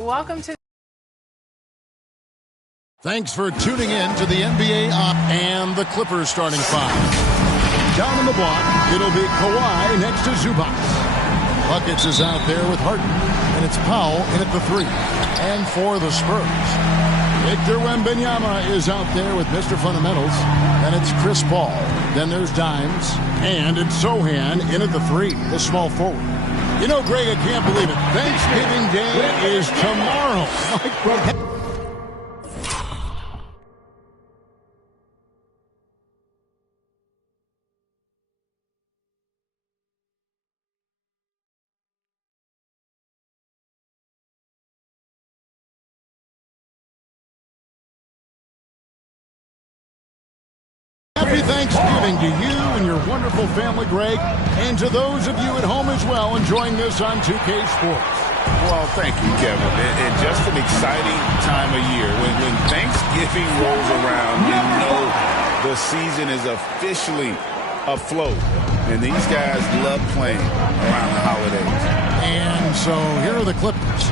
Welcome to. Thanks for tuning in to the NBA and the Clippers starting five. Down in the block, it'll be Kawhi next to Zubac. Buckets is out there with Harden, and it's Powell in at the three. And for the Spurs, Victor Wembanyama is out there with Mr. Fundamentals, and it's Chris Paul. Then there's Dimes, and it's Sohan in at the three, the small forward. You know, Greg, I can't believe it. Thanksgiving Day is tomorrow. Happy Thanksgiving to you and your wonderful family, Greg, and to those of you at home as well enjoying this on 2K Sports. Well, thank you, Kevin. And just an exciting time of year. When Thanksgiving rolls around, you know the season is officially afloat. And these guys love playing around the holidays. And so here are the Clippers.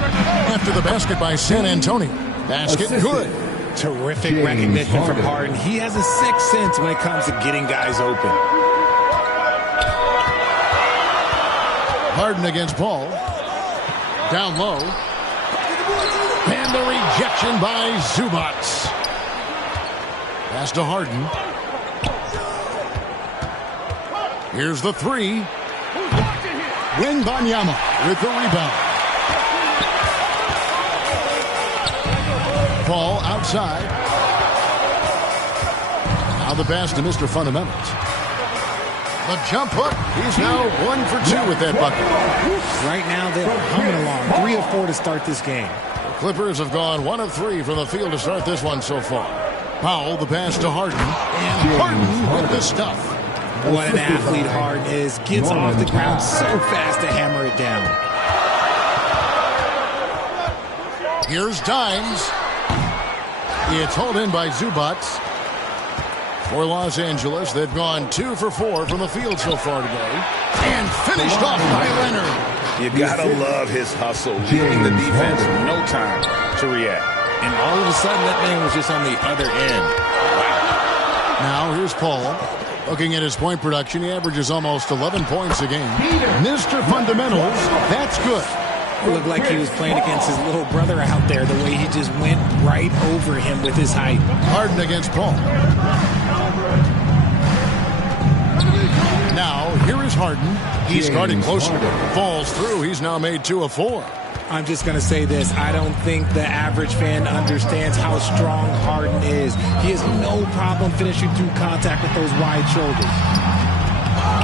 After the basket by San Antonio. Basket good. Terrific recognition from Harden. He has a sixth sense when it comes to getting guys open. Harden against Paul. Down low. And the rejection by Zubac. Pass to Harden. Here's the three. Wembanyama with the rebound. Paul outside. Now the pass to Mr. Fundamentals. The jump hook. He's now 1 for 2 with that bucket. Right now they're humming along. 3 of 4 to start this game. The Clippers have gone 1 of 3 from the field to start this one so far. Powell, the pass to Harden. And Harden with the stuff. What an athlete Harden is. Gets off the ground so fast to hammer it down. Here's Dimes. It's hauled in by Zubac. For Los Angeles, they've gone 2 for 4 from the field so far today. And finished off by Leonard. You gotta love his hustle, leaving the defense no time to react. And all of a sudden, that man was just on the other end. Wow. Now here's Paul. Looking at his point production, he averages almost 11 points a game. Mr. Fundamentals, that's good. It looked like he was playing against his little brother out there, the way he just went right over him with his height. Harden against Paul. Now, here is Harden. He's guarding closer. Falls through. He's now made 2 of 4. I'm just going to say this. I don't think the average fan understands how strong Harden is. He has no problem finishing through contact with those wide shoulders.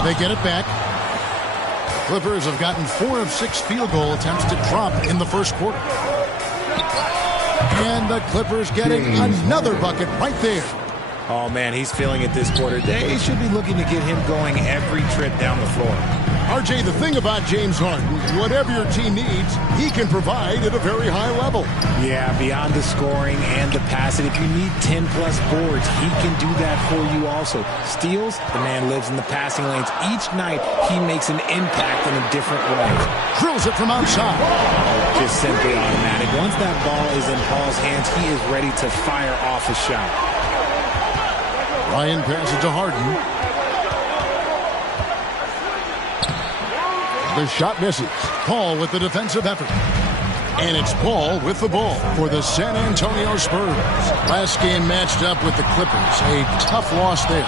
They get it back. Clippers have gotten 4 of 6 field goal attempts to drop in the first quarter. And the Clippers getting another bucket right there. Oh, man, he's feeling it this quarter. They should be looking to get him going every trip down the floor. RJ, the thing about James Harden, whatever your team needs, he can provide at a very high level. Yeah, beyond the scoring and the passing, if you need 10-plus boards, he can do that for you also. Steals, the man lives in the passing lanes. Each night, he makes an impact in a different way. Drills it from outside. Just simply automatic. Once that ball is in Paul's hands, he is ready to fire off a shot. Ryan passes to Harden. The shot misses. Paul with the defensive effort. And it's Paul with the ball for the San Antonio Spurs. Last game matched up with the Clippers. A tough loss there.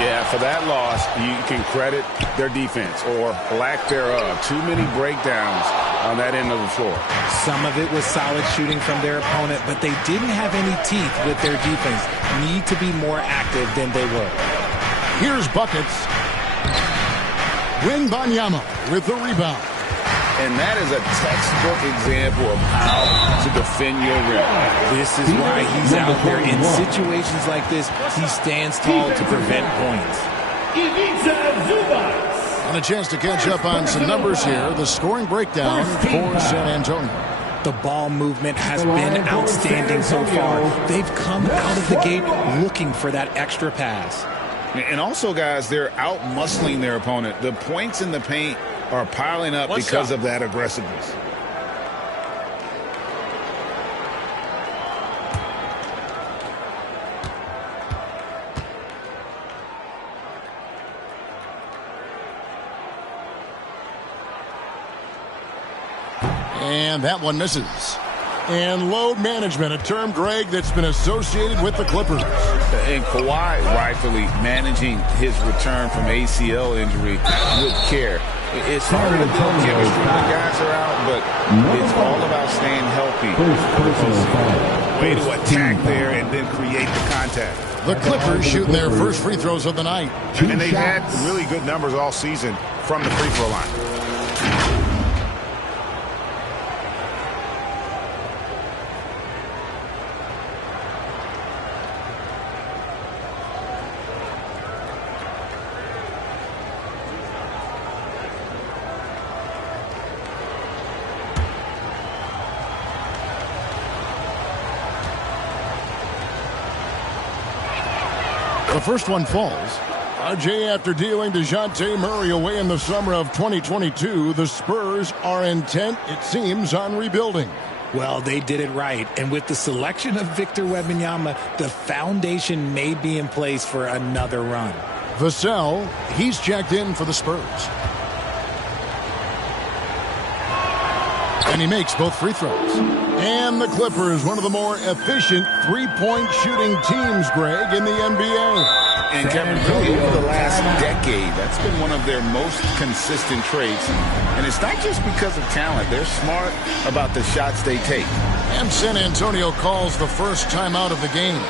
Yeah, for that loss, you can credit their defense or lack thereof. Too many breakdowns on that end of the floor. Some of it was solid shooting from their opponent, but they didn't have any teeth with their defense. Need to be more active than they were. Here's buckets. Wembanyama with the rebound. And that is a textbook example of how to defend your rim. This is why he's out there. In situations like this, he stands tall to prevent points. And a chance to catch up on some numbers here. The scoring breakdown for San Antonio. The ball movement has been outstanding so far. They've come out of the gate looking for that extra pass. And also, guys, they're out-muscling their opponent. The points in the paint are piling up because of that aggressiveness. And that one misses. And load management, a term, Greg, that's been associated with the Clippers. And Kawhi rightfully managing his return from ACL injury with care. It's hard to build chemistry when guys are out, but it's all about staying healthy. Way to attack there and then create the contact. The Clippers shooting their first free throws of the night. And they've had really good numbers all season from the free throw line. The first one falls. RJ, after dealing DeJounte Murray away in the summer of 2022, the Spurs are intent, it seems, on rebuilding. Well, they did it right. And with the selection of Victor Wembanyama, the foundation may be in place for another run. Vassell, he's checked in for the Spurs. And he makes both free throws. And the Clippers, one of the more efficient three-point shooting teams, Greg, in the NBA. And Kevin, really over the last decade, that's been one of their most consistent traits. And it's not just because of talent. They're smart about the shots they take. And San Antonio calls the first timeout of the game.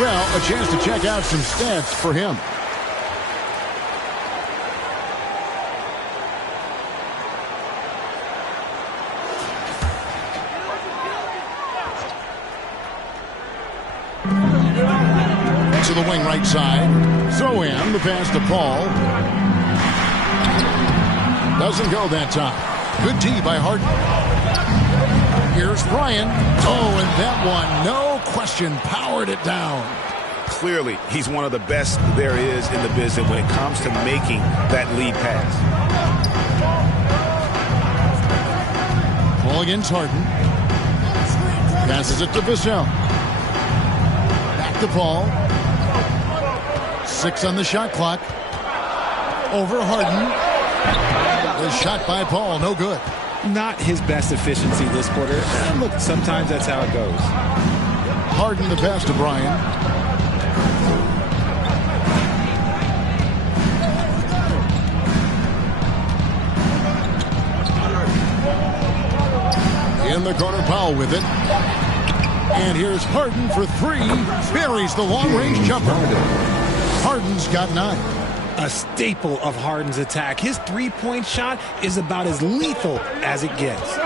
Well, a chance to check out some stats for him. To the wing right side. Throw in the pass to Paul. Doesn't go that time. Good D by Harden. Here's Bryant. Oh, and that one, no question, powered it down. Clearly, he's one of the best there is in the business when it comes to making that lead pass. Ball against Harden. Passes it to Vassell. Back to Paul. 6 on the shot clock. Over Harden. The shot by Paul, no good. Not his best efficiency this quarter. Look, sometimes that's how it goes. Harden the pass to Bryant. In the corner, Powell with it. And here's Harden for 3. Buries the long-range jumper. Harden's got 9. A staple of Harden's attack. His three-point shot is about as lethal as it gets.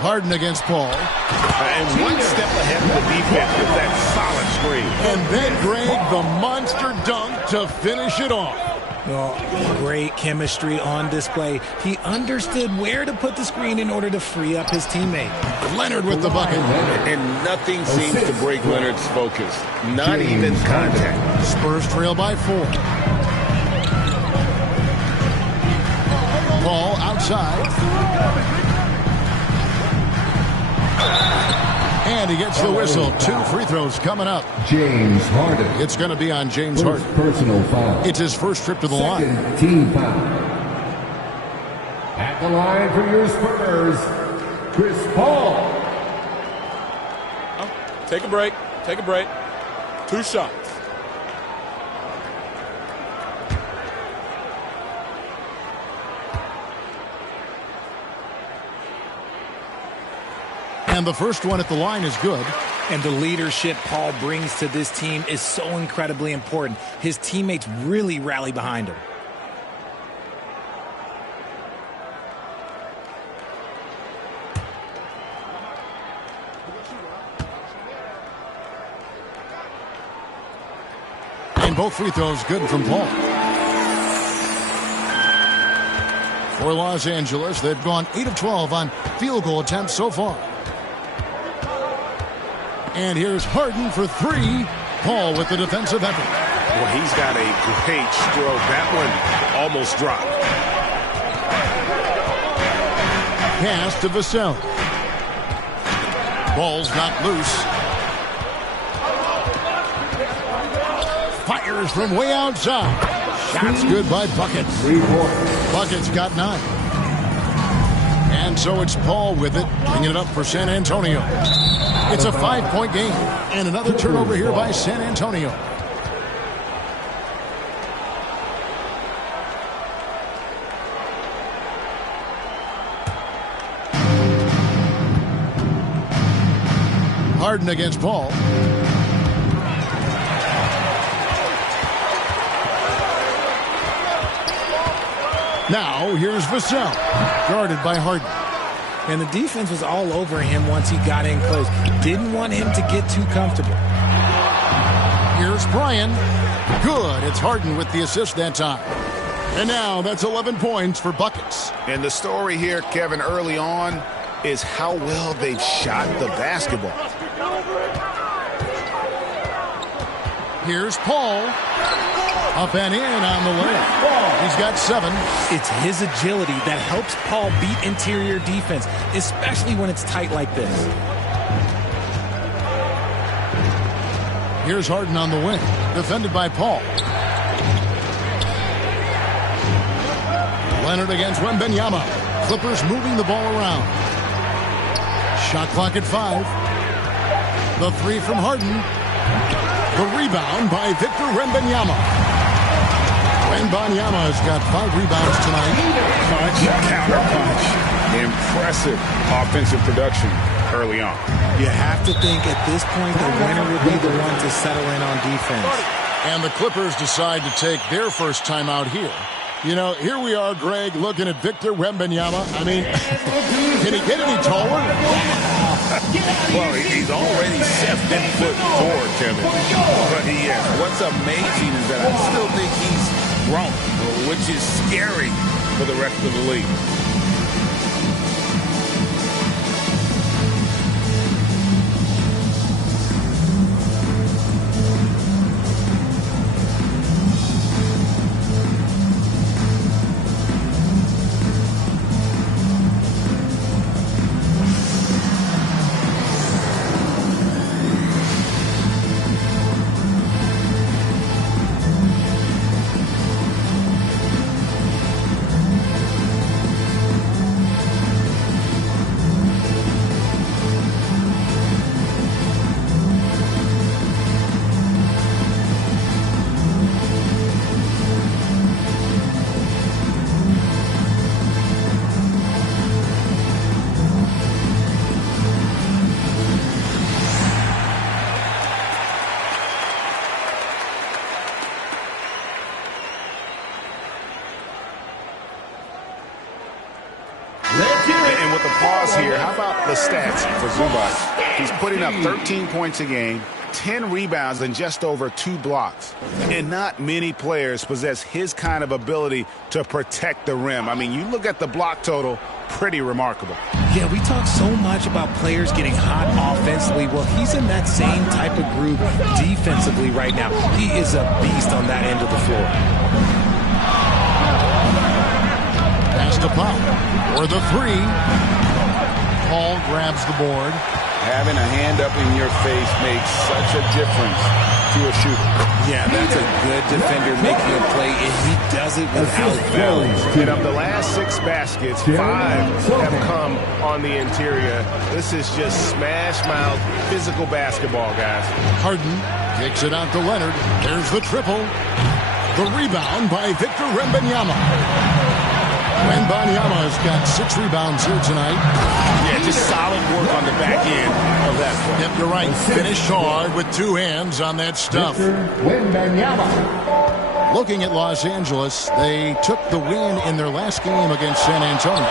Harden against Paul. And one step ahead of the defense with that solid screen. And then, Greg, the monster dunk to finish it off. Well, great chemistry on display. He understood where to put the screen in order to free up his teammate. Leonard with the bucket. And nothing seems to break Leonard's focus. Not even contact. Spurs trail by 4. Paul outside. And he gets the whistle. 2 free throws coming up. James Harden. It's going to be on James Harden. Personal foul. It's his first trip to the line. Team foul. At The line for your Spurs, Chris Paul. Take a break. Take a break. 2 shots. And the first one at the line is good. And the leadership Paul brings to this team is so incredibly important. His teammates really rally behind him. And both free throws good from Paul. For Los Angeles, they've gone 8 of 12 on field goal attempts so far. And here's Harden for 3. Paul with the defensive effort. Well, he's got a great stroke. That one almost dropped. Pass to Vassell. Ball's knocked loose. Fires from way outside. Shots good by Buckets. 3 points. Buckets got 9. And so it's Paul with it, bringing it up for San Antonio. It's a 5-point game. And another turnover here by San Antonio. Harden against Paul. Now here's Vassell, guarded by Harden. And the defense was all over him once he got in close. Didn't want him to get too comfortable. Here's Bryan. Good. It's Harden with the assist that time. And now that's 11 points for Buckets. And the story here, Kevin, early on is how well they've shot the basketball. Here's Paul. Up and in on the layup. He's got 7. It's his agility that helps Paul beat interior defense, especially when it's tight like this. Here's Harden on the wing, defended by Paul. Leonard against Wembanyama. Clippers moving the ball around. Shot clock at 5. The 3 from Harden. The rebound by Victor Wembanyama. Wembanyama's got 5 rebounds tonight. Punch, counter punch. Impressive offensive production early on. You have to think at this point the winner would be the one to settle in on defense. And the Clippers decide to take their first time out here. You know, here we are, Greg, looking at Victor Wembanyama. I mean, can he get any taller? Well, he's already 7'4", Kevin. But he is. What's amazing is that I still think he's grown, which is scary for the rest of the league. And with the pause here, how about the stats for Zubac? He's putting up 13 points a game, 10 rebounds, and just over 2 blocks. And not many players possess his kind of ability to protect the rim. I mean, you look at the block total, pretty remarkable. Yeah, we talk so much about players getting hot offensively. Well, he's in that same type of group defensively right now. He is a beast on that end of the floor. Pass to Paul for the 3. Paul grabs the board. Having a hand up in your face makes such a difference to a shooter. Yeah, that's a good defender making a play, and he does it without fouling. And of the last 6 baskets, 5 have come on the interior. This is just smash-mouth physical basketball, guys. Harden kicks it out to Leonard. There's the triple. The rebound by Victor Wembanyama. Wembanyama's got 6 rebounds here tonight. Yeah, just solid work on the back end of that play. Yep, you're right. Finished hard with 2 hands on that stuff. Looking at Los Angeles, they took the win in their last game against San Antonio.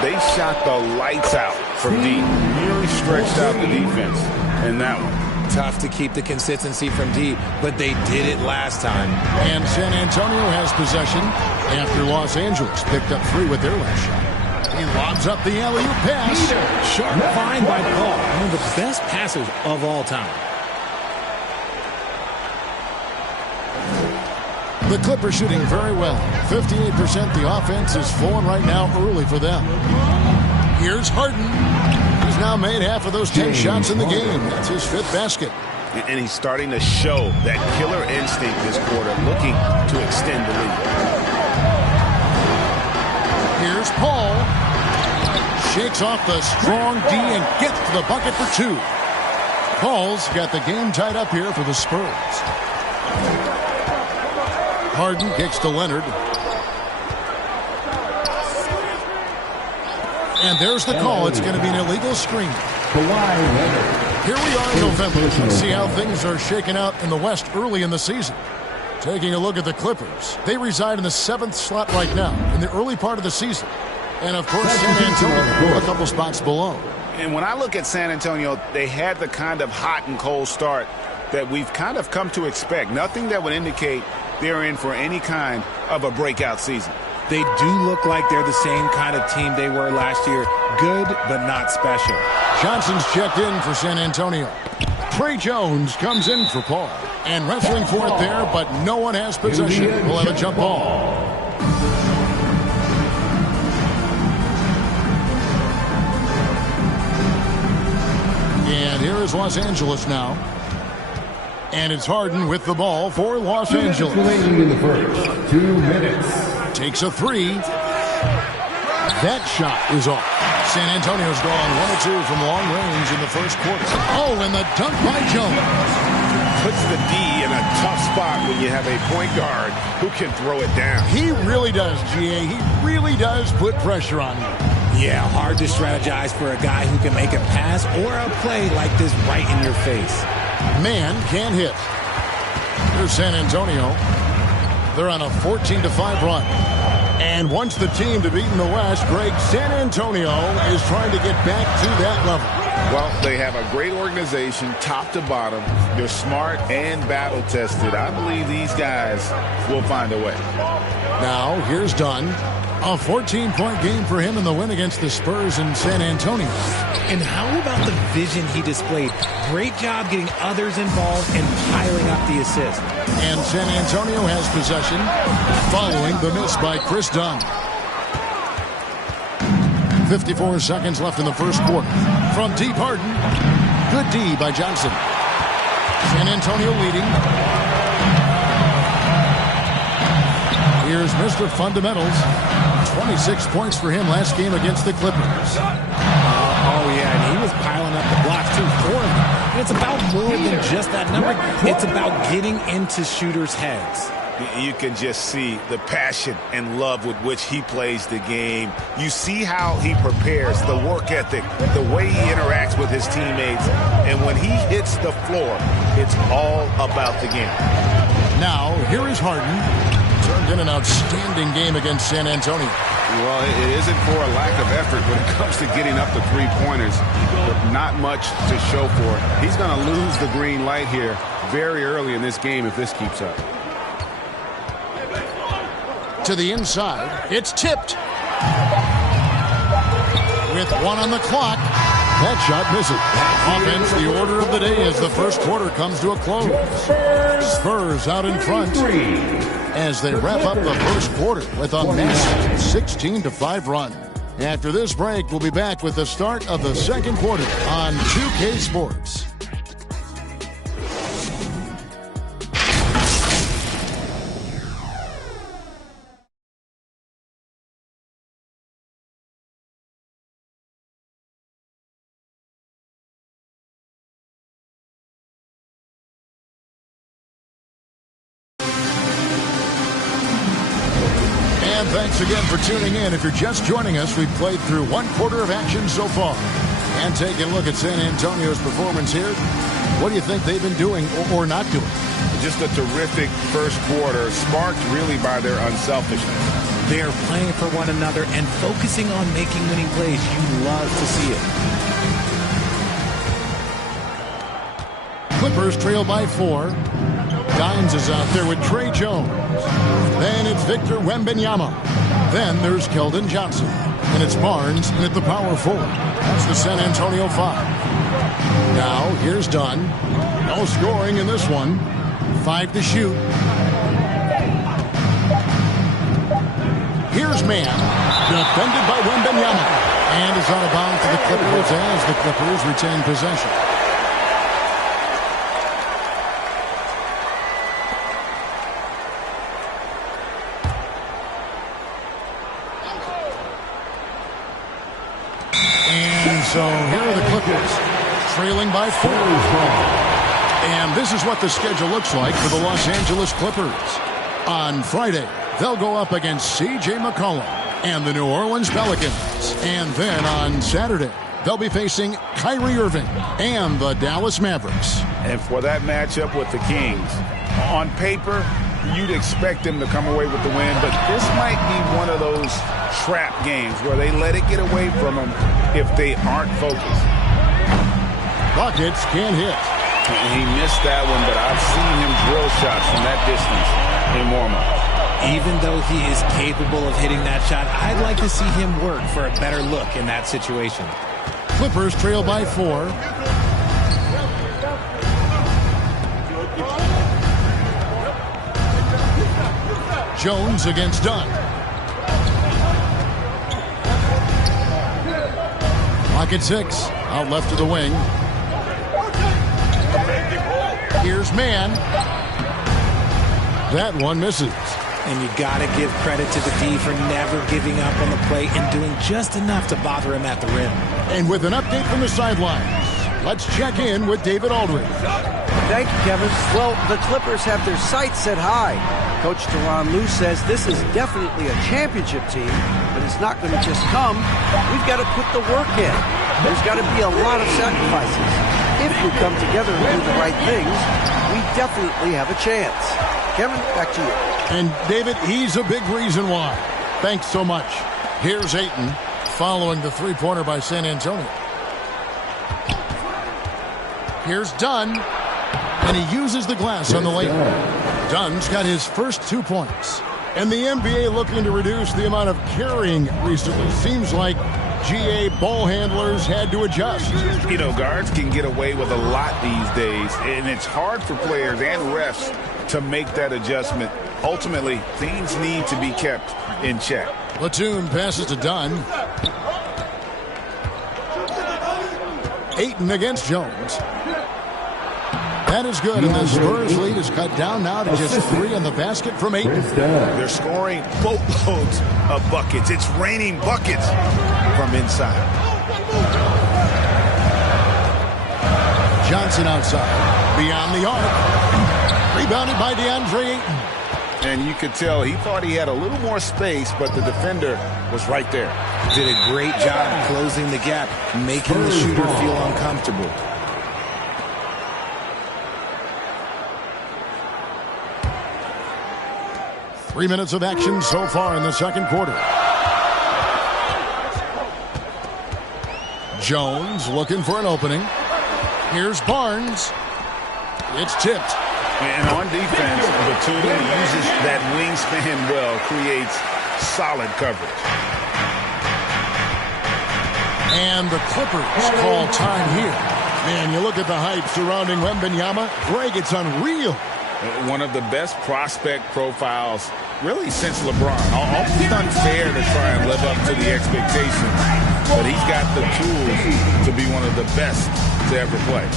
They shot the lights out from deep. Really stretched out the defense in that one. Tough to keep the consistency from deep, but they did it last time. And San Antonio has possession after Los Angeles picked up 3 with their last shot. He lobs up the alley-oop pass. Sharp find by Paul, one of the best passers of all time. The Clippers shooting very well. 58%. The offense is flowing right now early for them. Here's Harden. He's now made half of those 10 shots in the game. That's his 5th basket. And he's starting to show that killer instinct this quarter, looking to extend the lead. Here's Paul. Shakes off the strong D and gets to the bucket for 2. Paul's got the game tied up here for the Spurs. Harden kicks to Leonard. And there's the call. It's going to be an illegal screen. Here we are in November. Let's see how things are shaking out in the West early in the season. Taking a look at the Clippers. They reside in the 7th slot right now in the early part of the season. And, of course, San Antonio a couple spots below. And when I look at San Antonio, they had the kind of hot and cold start that we've kind of come to expect. Nothing that would indicate they're in for any kind of a breakout season. They do look like they're the same kind of team they were last year. Good, but not special. Johnson's checked in for San Antonio. Trey Jones comes in for Paul. And wrestling for it there, but no one has possession. We'll have a jump ball. And here is Los Angeles now. And it's Harden with the ball for Los Angeles. In the first 2 minutes. Takes a 3. That shot is off. San Antonio's gone 1 of 2 from long range in the first quarter. Oh, and the dunk by Jones. Puts the D in a tough spot when you have a point guard who can throw it down. He really does, GA. He really does put pressure on you. Yeah, hard to strategize for a guy who can make a pass or a play like this right in your face. Man can't hit. Here's San Antonio. They're on a 14-5 run. And once the team to beat in the West, Greg, San Antonio is trying to get back to that level. Well, they have a great organization, top to bottom. They're smart and battle-tested. I believe these guys will find a way. Now, here's Dunn. A 14-point game for him in the win against the Spurs in San Antonio. And how about the vision he displayed? Great job getting others involved and piling up the assist. And San Antonio has possession following the miss by Chris Dunn. 54 seconds left in the first quarter. From deep, Harden. Good D by Johnson. San Antonio leading. Here's Mr. Fundamentals. 26 points for him last game against the Clippers. Oh, yeah, and he was piling up the blocks, too, 4 of them. And it's about more than just that number. It's about getting into shooters' heads. You can just see the passion and love with which he plays the game. You see how he prepares, the work ethic, the way he interacts with his teammates. And when he hits the floor, it's all about the game. Now, here is Harden. Turned in an outstanding game against San Antonio. Well, it isn't for a lack of effort when it comes to getting up the three-pointers, but not much to show for it. He's going to lose the green light here very early in this game if this keeps up. To the inside. It's tipped. With 1 on the clock. That shot misses. Offense, the order of the day as the first quarter comes to a close. Spurs out in front as they wrap up the first quarter with a massive 16-5 run. After this break, we'll be back with the start of the second quarter on 2K Sports. And thanks again for tuning in. If you're just joining us, we've played through one quarter of action so far. And taking a look at San Antonio's performance here, what do you think they've been doing or not doing? Just a terrific first quarter, sparked really by their unselfishness. They're playing for one another and focusing on making winning plays. You love to see it. Clippers trail by 4. Dines is out there with Trey Jones. Then it's Victor Wembanyama. Then there's Keldon Johnson. And it's Barnes at the power forward. That's the San Antonio 5. Now here's Dunn. No scoring in this one. 5 to shoot. Here's Mann. Defended by Wembanyama. And is out of bounds to the Clippers as the Clippers retain possession. So here are the Clippers, trailing by 4. And this is what the schedule looks like for the Los Angeles Clippers. On Friday, they'll go up against C.J. McCollum and the New Orleans Pelicans. And then on Saturday, they'll be facing Kyrie Irving and the Dallas Mavericks. And for that matchup with the Kings, on paper, you'd expect them to come away with the win, but this might be one of those trap games where they let it get away from them if they aren't focused. Buckets can't hit. He missed that one, but I've seen him drill shots from that distance in warm-up. Even though he is capable of hitting that shot, I'd like to see him work for a better look in that situation. Clippers trail by 4. Jones against Dunn. Clock at 6. Out left to the wing. Here's Mann. That one misses. And you got to give credit to the D for never giving up on the play and doing just enough to bother him at the rim. And with an update from the sidelines, let's check in with David Aldridge. Thank you, Kevin. Well, the Clippers have their sights set high. Coach Tyronn Lue says this is definitely a championship team, but it's not going to just come. We've got to put the work in. There's got to be a lot of sacrifices. If we come together and do the right things, we definitely have a chance. Kevin, back to you. And David, he's a big reason why. Thanks so much. Here's Ayton following the three-pointer by San Antonio. Here's Dunn, and he uses the glass on the layup. Dunn's got his first 2 points. And the NBA looking to reduce the amount of carrying recently. Seems like GA ball handlers had to adjust. You know, guards can get away with a lot these days, and it's hard for players and refs to make that adjustment. Ultimately, things need to be kept in check. Platoon passes to Dunn. Ayton against Jones. That is good, and the Spurs lead is cut down now to just 3 on the basket from Ayton. They're scoring boatloads of buckets. It's raining buckets from inside. Johnson outside, beyond the arc. Rebounded by DeAndre Ayton. And you could tell he thought he had a little more space, but the defender was right there. Did a great job closing the gap, making the shooter feel uncomfortable. 3 minutes of action so far in the second quarter. Jones looking for an opening. Here's Barnes. It's tipped. And on defense, Batum uses that wingspan well, creates solid coverage. And the Clippers call time here. Man, you look at the hype surrounding Wembanyama. Greg, it's unreal. One of the best prospect profiles really since LeBron. Almost unfair to try and live up to the expectations, but he's got the tools to be one of the best to ever play.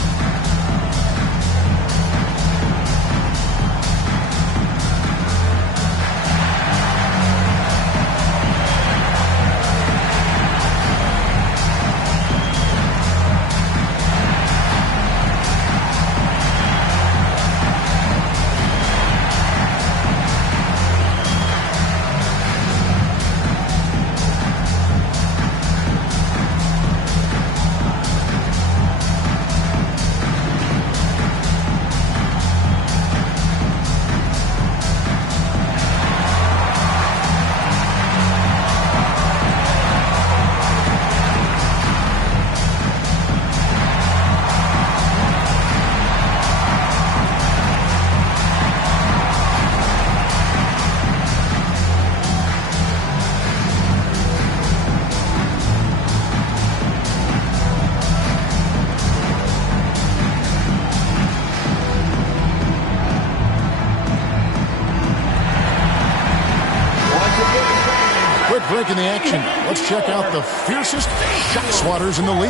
Break in the action. Let's check out the fiercest shot swatters in the league.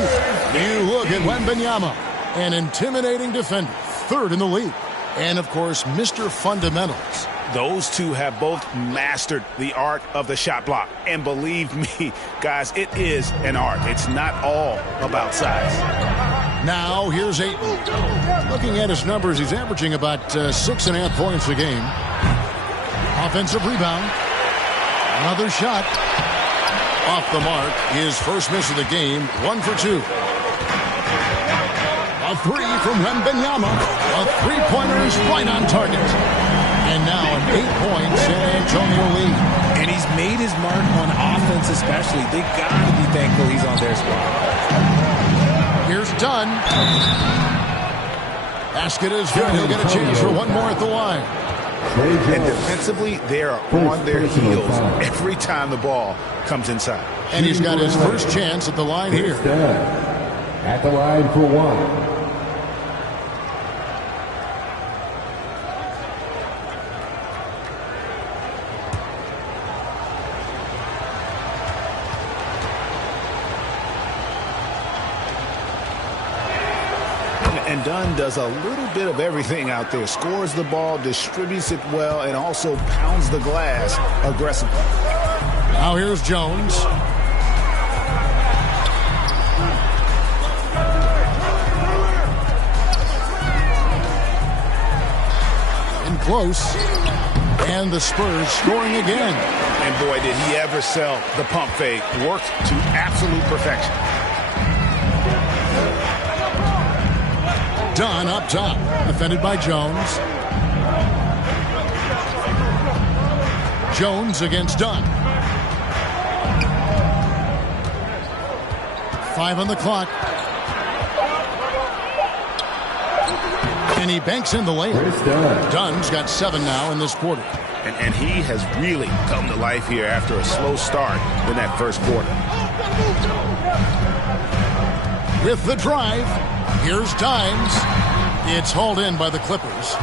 You look at Wembanyama, an intimidating defender, third in the league. And, of course, Mr. Fundamentals. Those two have both mastered the art of the shot block. And believe me, guys, it is an art. It's not all about size. Now, here's Ayton. Looking at his numbers, he's averaging about 6.5 points a game. Offensive rebound. Another shot. Off the mark. His first miss of the game. 1 for 2. A three from Wembanyama. A three-pointer is right on target. And now an 8-point San Antonio lead. And he's made his mark on offense especially. They got to be thankful he's on their squad. Here's Dunn. Basket is good. He'll get a chance for one more at the line. And defensively, they are on their heels every time the ball comes inside. And he's got his first chance at the line here. At the line for one. And Dunn does a little bit of everything out there. Scores the ball, distributes it well, and also pounds the glass aggressively. Now here's Jones. In close. And the Spurs scoring again. And boy, did he ever sell the pump fake. Worked to absolute perfection. Dunn up top, defended by Jones. Jones against Dunn. 5 on the clock. And he banks in the layup. Dunn's got 7 now in this quarter. And he has really come to life here after a slow start in that first quarter. With the drive, here's Dimes. It's hauled in by the Clippers.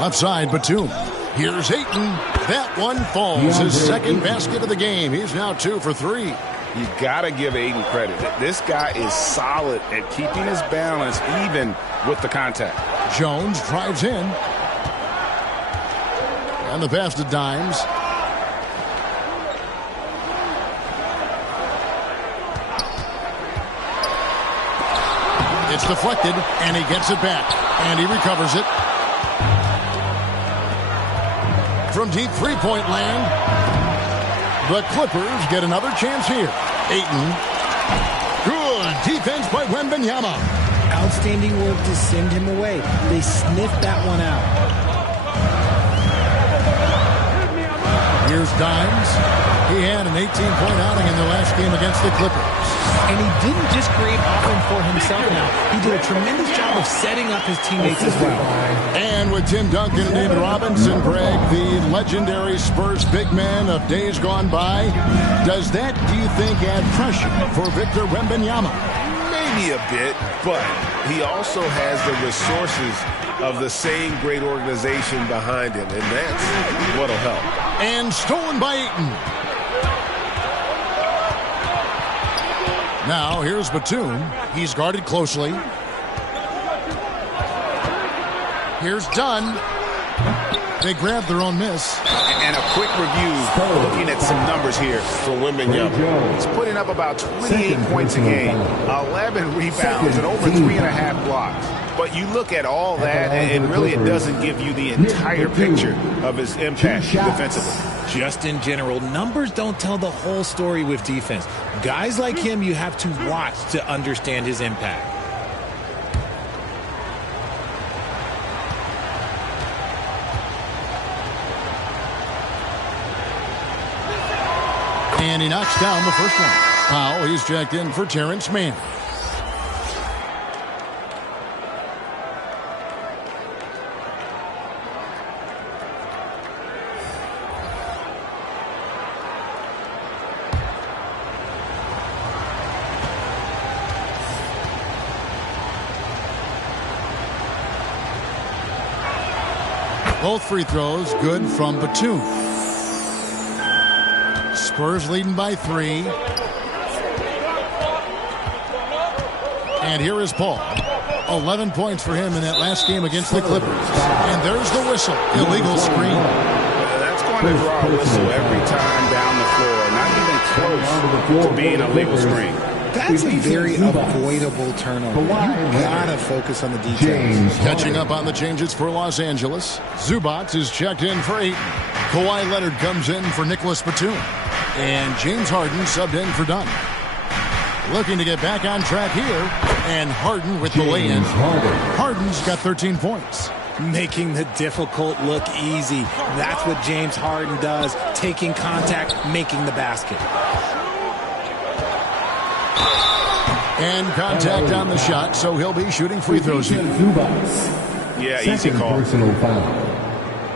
Left side, Batum. Here's Ayton. That one falls. His second basket of the game. He's now 2 for 3. You got to give Ayton credit. This guy is solid at keeping his balance even with the contact. Jones drives in. And the pass to Dimes. It's deflected, and he gets it back. And he recovers it. From deep three-point land, the Clippers get another chance here. Ayton. Good defense by Wembanyama. Outstanding work to send him away. They sniffed that one out. Here's Dimes. He had an 18-point outing in the last game against the Clippers. And he didn't just create offense for himself now. He did a tremendous job of setting up his teammates as well. And with Tim Duncan and David Robinson, Greg, the legendary Spurs big man of days gone by, does that, do you think, add pressure for Victor Wembanyama? Maybe. maybe a bit, but he also has the resources of the same great organization behind him, and that's what'll help. And stolen by Ayton. Now here's Batum. He's guarded closely. Here's Dunn. They grab their own miss. And a quick review, looking at some numbers here for Wembanyama. He's putting up about 28 points a game, 11 rebounds, and over 3.5 blocks. But you look at all that, and really it doesn't give you the entire picture of his impact defensively. Just in general, numbers don't tell the whole story with defense. Guys like him, you have to watch to understand his impact. And he knocks down the first one. Powell, he's checked in for Terrence Mann. Both free throws good from Batum. Spurs leading by 3. And here is Paul. 11 points for him in that last game against the Clippers. And there's the whistle. Illegal screen. That's going to draw a whistle every time down the floor. Not even close to being a legal screen. That's a very avoidable turnover. You gotta focus on the details. Catching up on the changes for Los Angeles. Zubac is checked in for Ayton. Kawhi Leonard comes in for Nicholas Batum. And James Harden subbed in for Dunn. Looking to get back on track here. And Harden with the lay-in. Harden's got 13 points. Making the difficult look easy. That's what James Harden does. Taking contact, making the basket. And contact on the shot, so he'll be shooting free throws here. Yeah, easy call. Personal foul.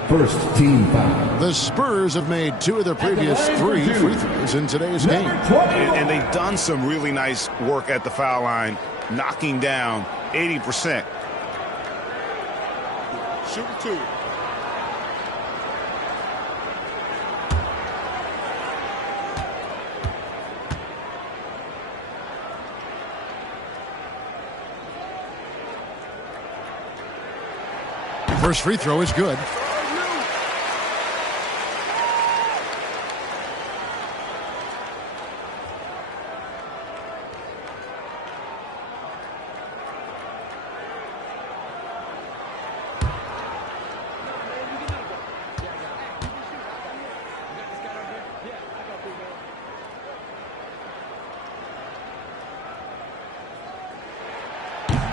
First team foul. The Spurs have made 2 of their previous 3 free throws in today's game. And they've done some really nice work at the foul line, knocking down 80%. Shoot 2. First free throw is good.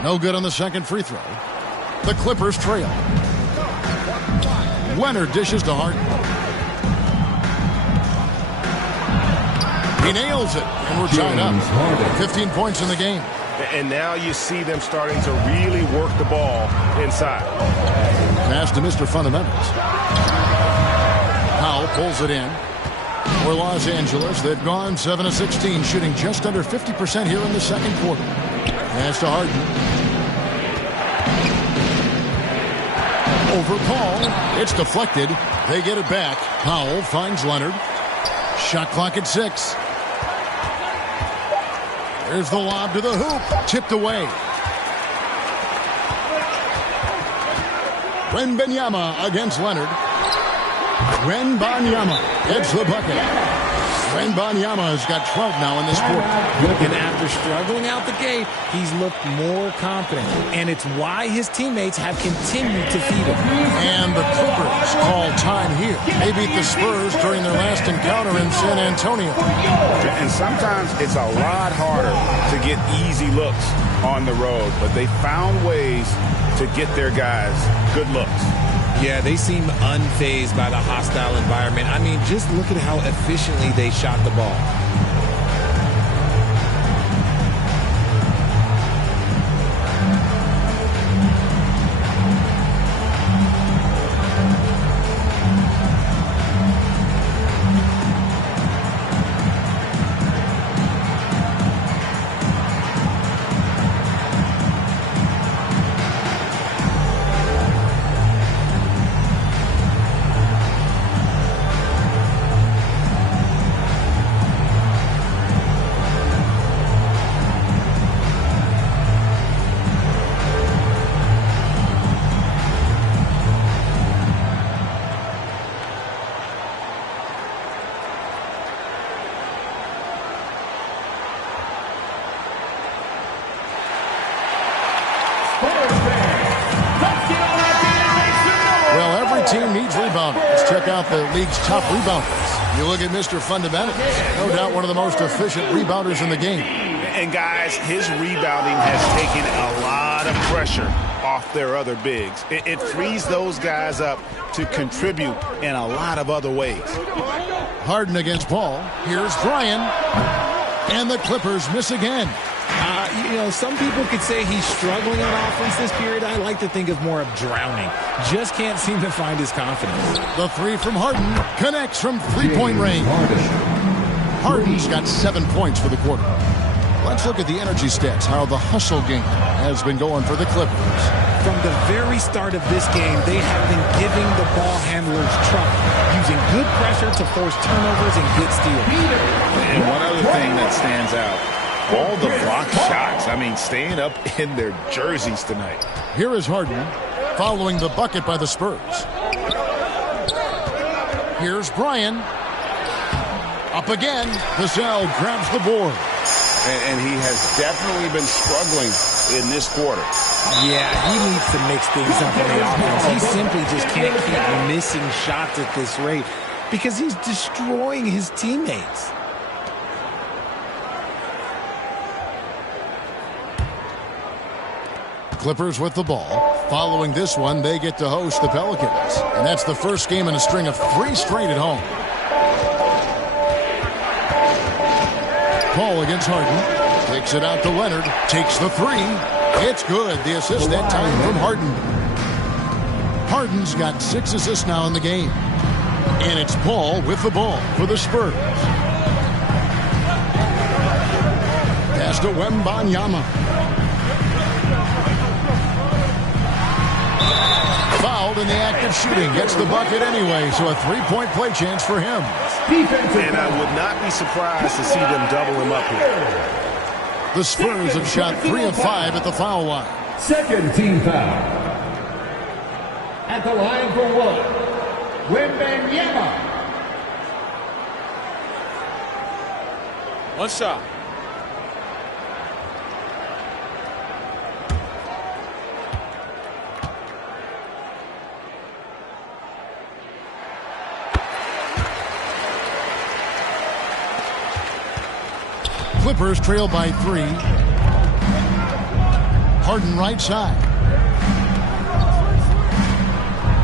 No good on the second free throw. The Clippers trail. Leonard dishes to Harden. He nails it, and we're tied up. 15 points in the game. And now you see them starting to really work the ball inside. Pass to Mr. Fundamentals. Powell pulls it in. For Los Angeles, they've gone 7 of 16, shooting just under 50% here in the second quarter. Pass to Harden. Over Paul. It's deflected. They get it back. Powell finds Leonard. Shot clock at 6. There's the lob to the hoop. Tipped away. Wembanyama against Leonard. Wembanyama gets the bucket. Wembanyama has got 12 now in this quarter. And after struggling out the gate, he's looked more confident. And it's why his teammates have continued to feed him. And the Clippers call time here. They beat the Spurs during their last encounter in San Antonio. And sometimes it's a lot harder to get easy looks on the road, but they found ways to get their guys good looks. Yeah, they seem unfazed by the hostile environment. I mean, just look at how efficiently they shot the ball. team needs rebounding. Let's check out the league's top rebounders. You look at Mr. Fundamentals, no doubt one of the most efficient rebounders in the game. And guys, his rebounding has taken a lot of pressure off their other bigs. It frees those guys up to contribute in a lot of other ways. Harden against Paul. Here's Brian. And the Clippers miss again. Some people could say he's struggling on offense this period. I like to think of more of drowning. Just can't seem to find his confidence. The three from Harden connects from three-point range. Harden's got 7 points for the quarter. Let's look at the energy stats, how the hustle game has been going for the Clippers. From the very start of this game, they have been giving the ball handlers trouble, using good pressure to force turnovers and good steals. And one other thing that stands out, all the block shots. I mean, staying up in their jerseys tonight. Here is Harden following the bucket by the Spurs. Here's Brian. Up again. Vassell grabs the board. And he has definitely been struggling in this quarter. Yeah, he needs to mix things up in the offense. He simply just can't keep missing shots at this rate because he's destroying his teammates. Clippers with the ball. Following this one, they get to host the Pelicans. And that's the first game in a string of 3 straight at home. Paul against Harden. Takes it out to Leonard. Takes the 3. It's good. The assist that time from Harden. Harden's got 6 assists now in the game. And it's Paul with the ball for the Spurs. Pass to Wembanyama. Fouled in the act of shooting. Gets the bucket anyway, so a 3-point play chance for him. And I would not be surprised to see them double him up here. The Spurs have shot 3 of 5 at the foul line. Second team foul. At the line for one, Wembanyama. One shot. Clippers trail by 3. Harden right side.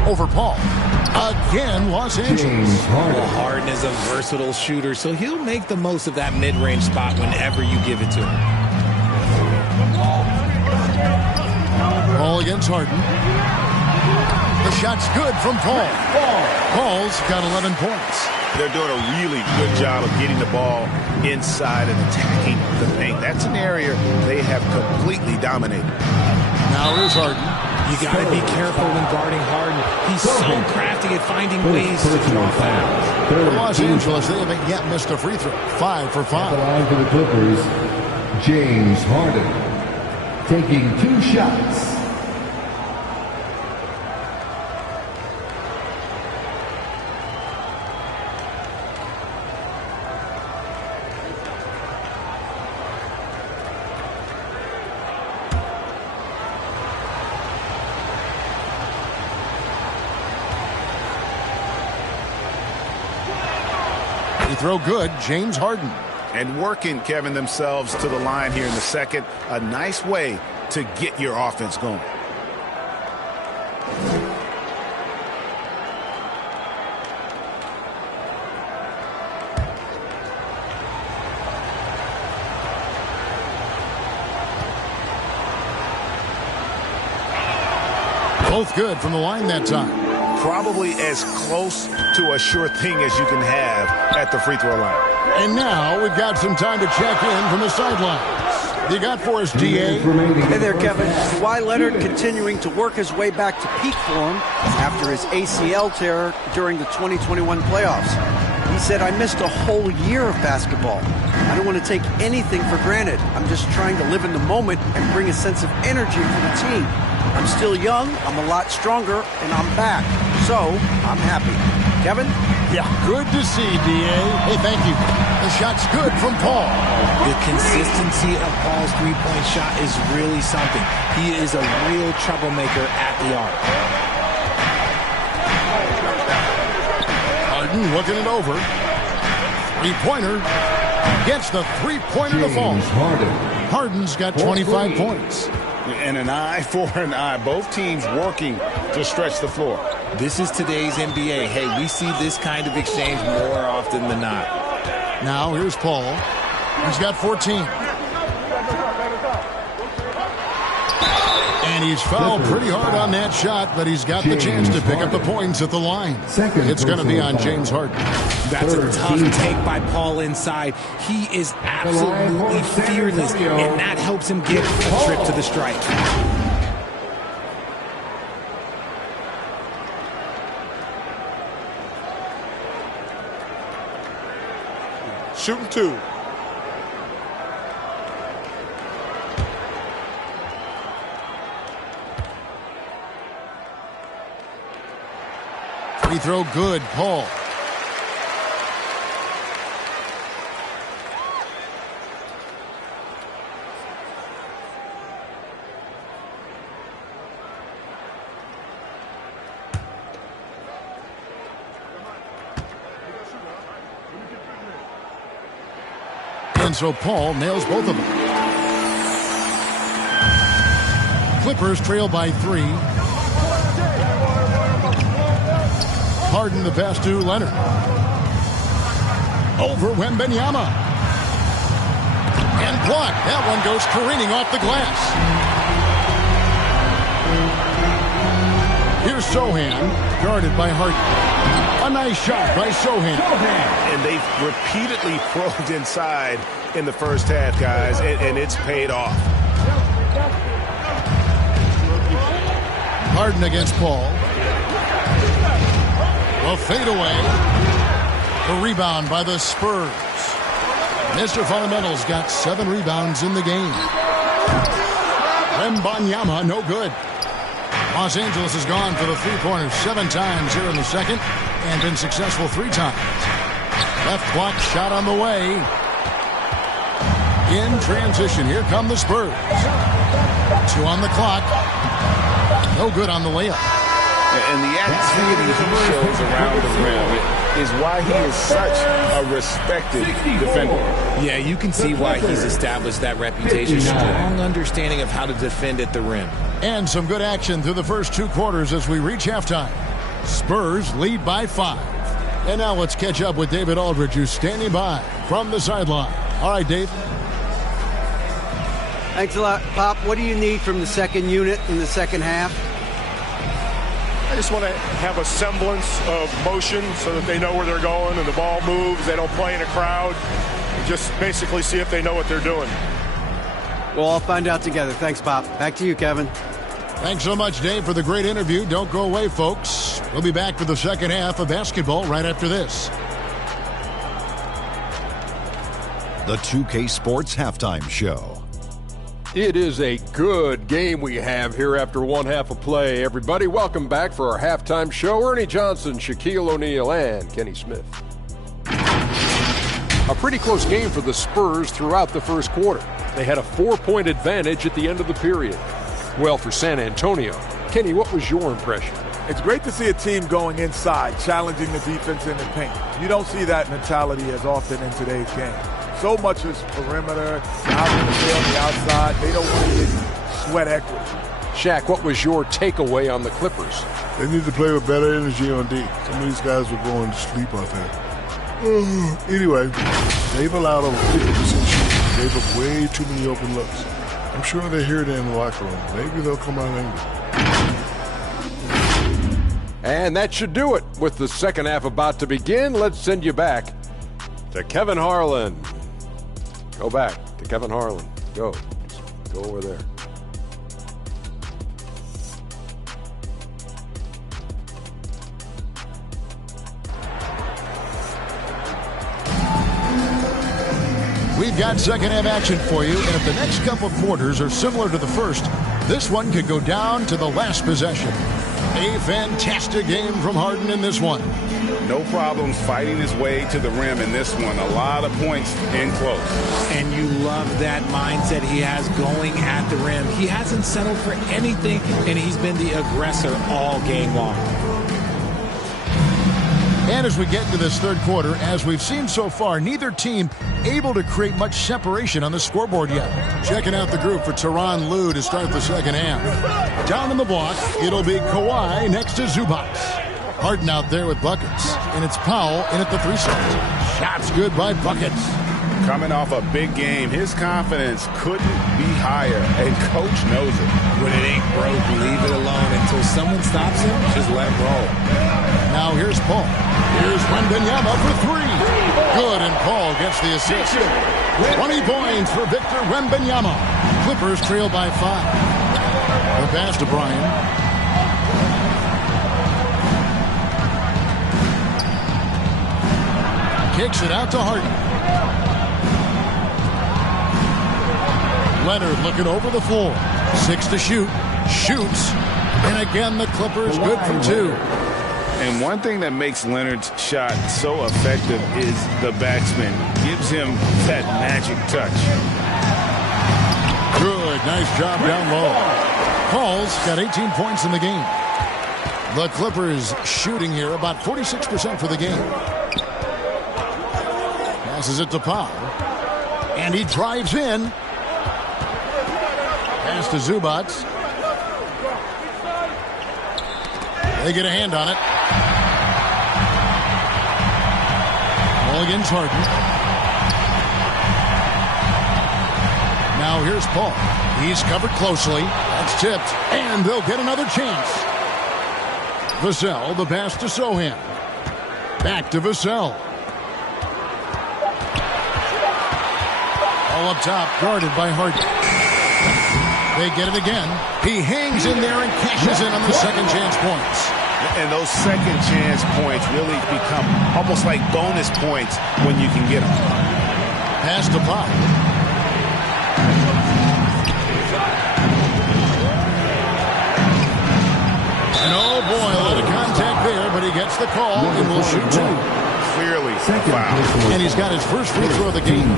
Over Paul. Again, Los Angeles. Well, Harden is a versatile shooter, so he'll make the most of that mid-range spot whenever you give it to him. Paul against Harden. The shot's good from Paul. Paul's got 11 points. They're doing a really good job of getting the ball inside and attacking the paint. That's an area they have completely dominated. Now here's Harden. You got to be careful when guarding Harden. He's so crafty at finding ways to draw fouls. For Los Angeles, they haven't yet missed a free throw. 5 for 5. The line for the Clippers, James Harden, taking 2 shots. Throw good, James Harden. And working, Kevin, themselves to the line here in the second. A nice way to get your offense going. Both good from the line that time. Probably as close to a sure thing as you can have at the free throw line. And now we've got some time to check in from the sidelines. You got for us, DA? Hey there, Kevin. Kawhi Leonard continuing to work his way back to peak form after his ACL tear during the 2021 playoffs. He said, I missed a whole year of basketball. I don't want to take anything for granted. I'm just trying to live in the moment and bring a sense of energy for the team. I'm still young, I'm a lot stronger, and I'm back. So, I'm happy. Kevin? Yeah, good to see, D.A. Hey, thank you. The shot's good from Paul. The consistency of Paul's three-point shot is really something. He is a real troublemaker at the arc. Harden looking it over. Three-pointer. Gets the three-pointer to fall. Harden's got 25 points. And an eye for an eye. Both teams working to stretch the floor. This is today's NBA. Hey, we see this kind of exchange more often than not. Now here's Paul. He's got 14. And he's fouled pretty hard on that shot, but he's got the chance to pick up the points at the line. It's going to be on James Harden. That's a tough take by Paul inside. He is absolutely fearless, and that helps him get a trip to the strike. Shooting two. Free throw good, Paul. And so Paul nails both of them. Clippers trail by 3. Harden the pass to Leonard. Over Wembanyama. And blocked. That one goes careening off the glass. Here's Sohan, guarded by Harden. A nice shot by Sohan. And they've repeatedly probed inside in the first half, guys, and it's paid off. Harden against Paul. A fadeaway. The rebound by the Spurs. Mr. Fundamental's got 7 rebounds in the game. Wembanyama, no good. Los Angeles has gone for the three-pointer 7 times here in the second and been successful 3 times. Left block shot on the way. In transition, here come the Spurs. 2 on the clock. No good on the layup. And the activity he shows around the rim is why he is such a respected defender. Yeah, you can see why he's established that reputation. Strong understanding of how to defend at the rim. And some good action through the first 2 quarters as we reach halftime. Spurs lead by 5. And now let's catch up with David Aldridge, who's standing by from the sideline. All right, Dave. Thanks a lot, Pop. What do you need from the second unit in the second half? I just want to have a semblance of motion so that they know where they're going and the ball moves. They don't play in a crowd. Just basically see if they know what they're doing. We'll all find out together. Thanks, Pop. Back to you, Kevin. Thanks so much, Dave, for the great interview. Don't go away, folks. We'll be back for the second half of basketball right after this. The 2K Sports Halftime Show. It is a good game we have here after one half of play. Everybody, welcome back for our halftime show. Ernie Johnson, Shaquille O'Neal, and Kenny Smith. A pretty close game for the Spurs throughout the first quarter. They had a 4-point advantage at the end of the period. Well, for San Antonio, Kenny, what was your impression? It's great to see a team going inside, challenging the defense in the paint. You don't see that mentality as often in today's game. So much is perimeter, out in the field, the outside. They don't want to get sweat equity. Shaq, what was your takeaway on the Clippers? They need to play with better energy on D. Some of these guys were going to sleep out there. Anyway, they've allowed over 50% shooting. Gave up way too many open looks. I'm sure they hear it in the locker room. Maybe they'll come out angry. And that should do it. With the second half about to begin, let's send you back to Kevin Harlan. Go back to Kevin Harlan. Go. Just go over there. We've got second half action for you, and if the next couple of quarters are similar to the first, this one could go down to the last possession. A fantastic game from Harden in this one. No problems fighting his way to the rim in this one. A lot of points in close. And you love that mindset he has going at the rim. He hasn't settled for anything, and he's been the aggressor all game long. And as we get into this third quarter, as we've seen so far, neither team able to create much separation on the scoreboard yet. Checking out the group for Tyronn Lue to start the second half. Down in the block, it'll be Kawhi next to Zubac. Harden out there with buckets, and it's Powell in at the 3 slot. Shots good by Buckets. Coming off a big game, his confidence couldn't be higher, and Coach knows it. When it ain't broke, leave it alone until someone stops him. Just let him roll. Now here's Paul. Here's Wembanyama for 3. Good, and Paul gets the assist. 20 points for Victor Wembanyama. Clippers trail by 5. The pass to Bryant. Kicks it out to Harden. Leonard looking over the floor. 6 to shoot. Shoots. And again, the Clippers good from 2. And one thing that makes Leonard's shot so effective is the backspin. Gives him that magic touch. Good. Nice job down low. Paul's got 18 points in the game. The Clippers shooting here about 46% for the game. Passes it to Powell. And he drives in. Pass to Zubac. They get a hand on it. Ball against Harden. Now here's Paul. He's covered closely. That's tipped. And they'll get another chance. Vassell, the pass to Sohan. Back to Vassell. All up top, guarded by Harden. They get it again. He hangs in there and cashes in on the second chance points. And those second chance points really become almost like bonus points when you can get them. Pass to Pop. No, boy, a lot of contact there, but he gets the call and will shoot 2. Clearly, foul. And he's got his first free throw of the game.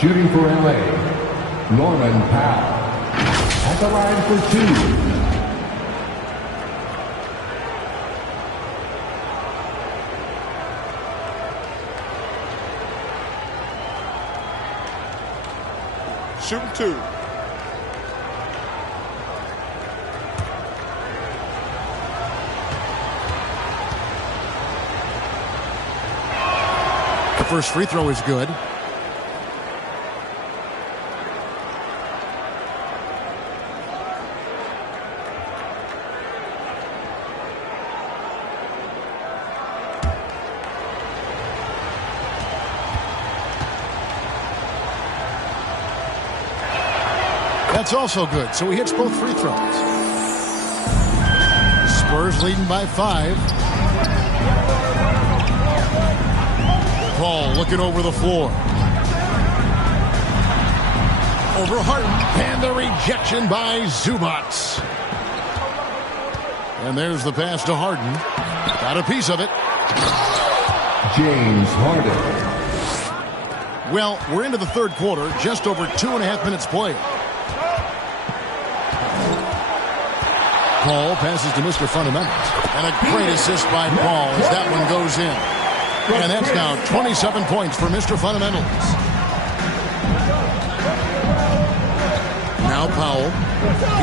Shooting for LA, Norman Powell. At the line for 2. Shooting 2. The first free throw is good. That's also good, so he hits both free throws. Spurs leading by 5. Paul looking over the floor. Over Harden, and the rejection by Zubac. And there's the pass to Harden. Got a piece of it. James Harden. Well, we're into the third quarter, just over 2.5 minutes played. Paul passes to Mr. Fundamentals. And a great assist by Paul as that one goes in. And that's now 27 points for Mr. Fundamentals. Now Powell.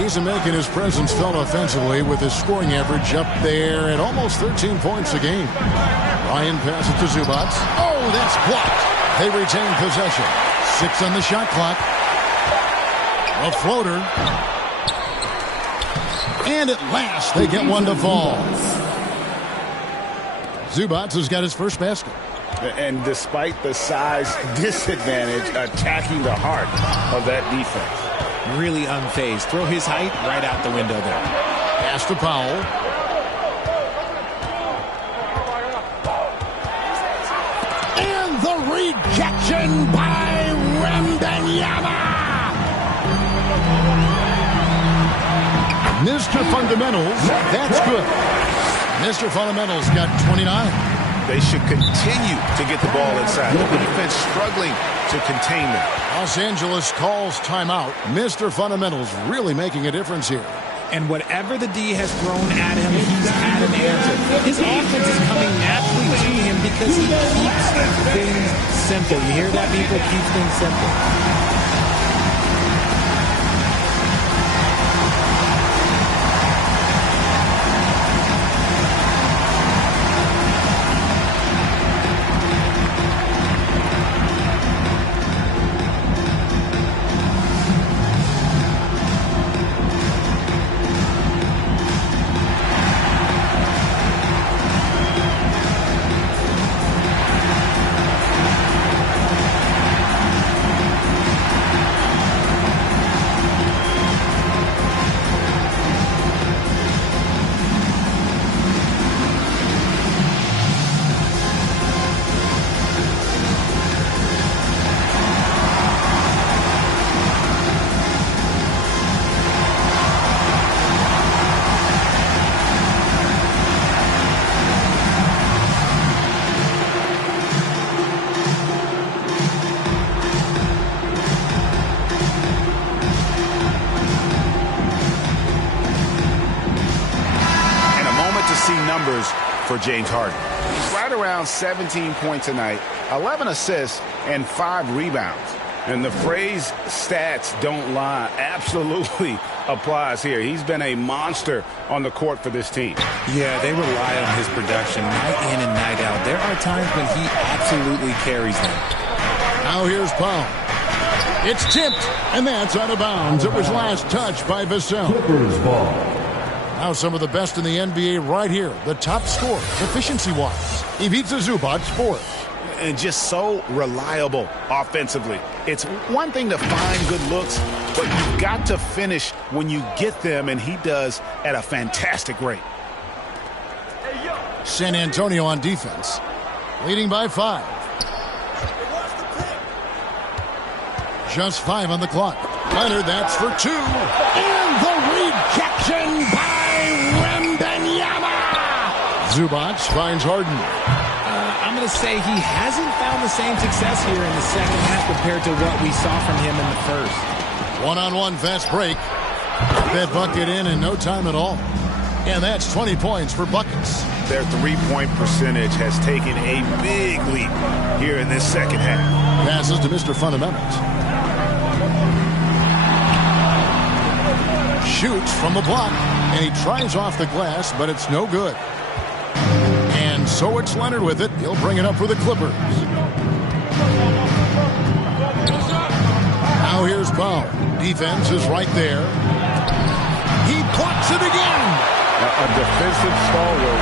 He's making his presence felt offensively with his scoring average up there at almost 13 points a game. Ryan passes to Zubac. Oh, that's blocked. They retain possession. 6 on the shot clock. A floater. And at last, they get one to fall. Zubac has got his first basket. And despite the size disadvantage, attacking the heart of that defense. Really unfazed. Throw his height right out the window there. Pass to Powell. And the rejection by Wembanyama. Mr. Fundamentals, that's good. Mr. Fundamentals got 29. They should continue to get the ball inside. The defense struggling to contain them. Los Angeles calls timeout. Mr. Fundamentals really making a difference here. And whatever the D has thrown at him, he's had an answer. His offense is coming naturally to him because he keeps things simple. You hear that, people? Keeps things simple. For James Harden. He's right around 17 points tonight, 11 assists, and 5 rebounds. And the phrase stats don't lie absolutely applies here. He's been a monster on the court for this team. Yeah, they rely on his production night in and night out. There are times when he absolutely carries them. Now here's Powell. It's tipped, and that's out of bounds. It was last touched by Vassell. Clippers ball. Now some of the best in the NBA right here. The top scorer, efficiency-wise. Ivica Zubac, fourth. And just so reliable offensively. It's one thing to find good looks, but you've got to finish when you get them, and he does at a fantastic rate. San Antonio on defense, leading by 5. Just 5 on the clock. Leonard, that's for 2. And the rejection by Zubac finds Harden. I'm going to say he hasn't found the same success here in the second half compared to what we saw from him in the first. One-on-one fast break. That bucket in no time at all. And that's 20 points for buckets. Their three-point percentage has taken a big leap here in this second half. Passes to Mr. Fundamentals. Shoots from the block, and he tries off the glass, but it's no good. And so it's Leonard with it. He'll bring it up for the Clippers. Now here's Powell. Defense is right there. He blocks it again. A defensive stalwart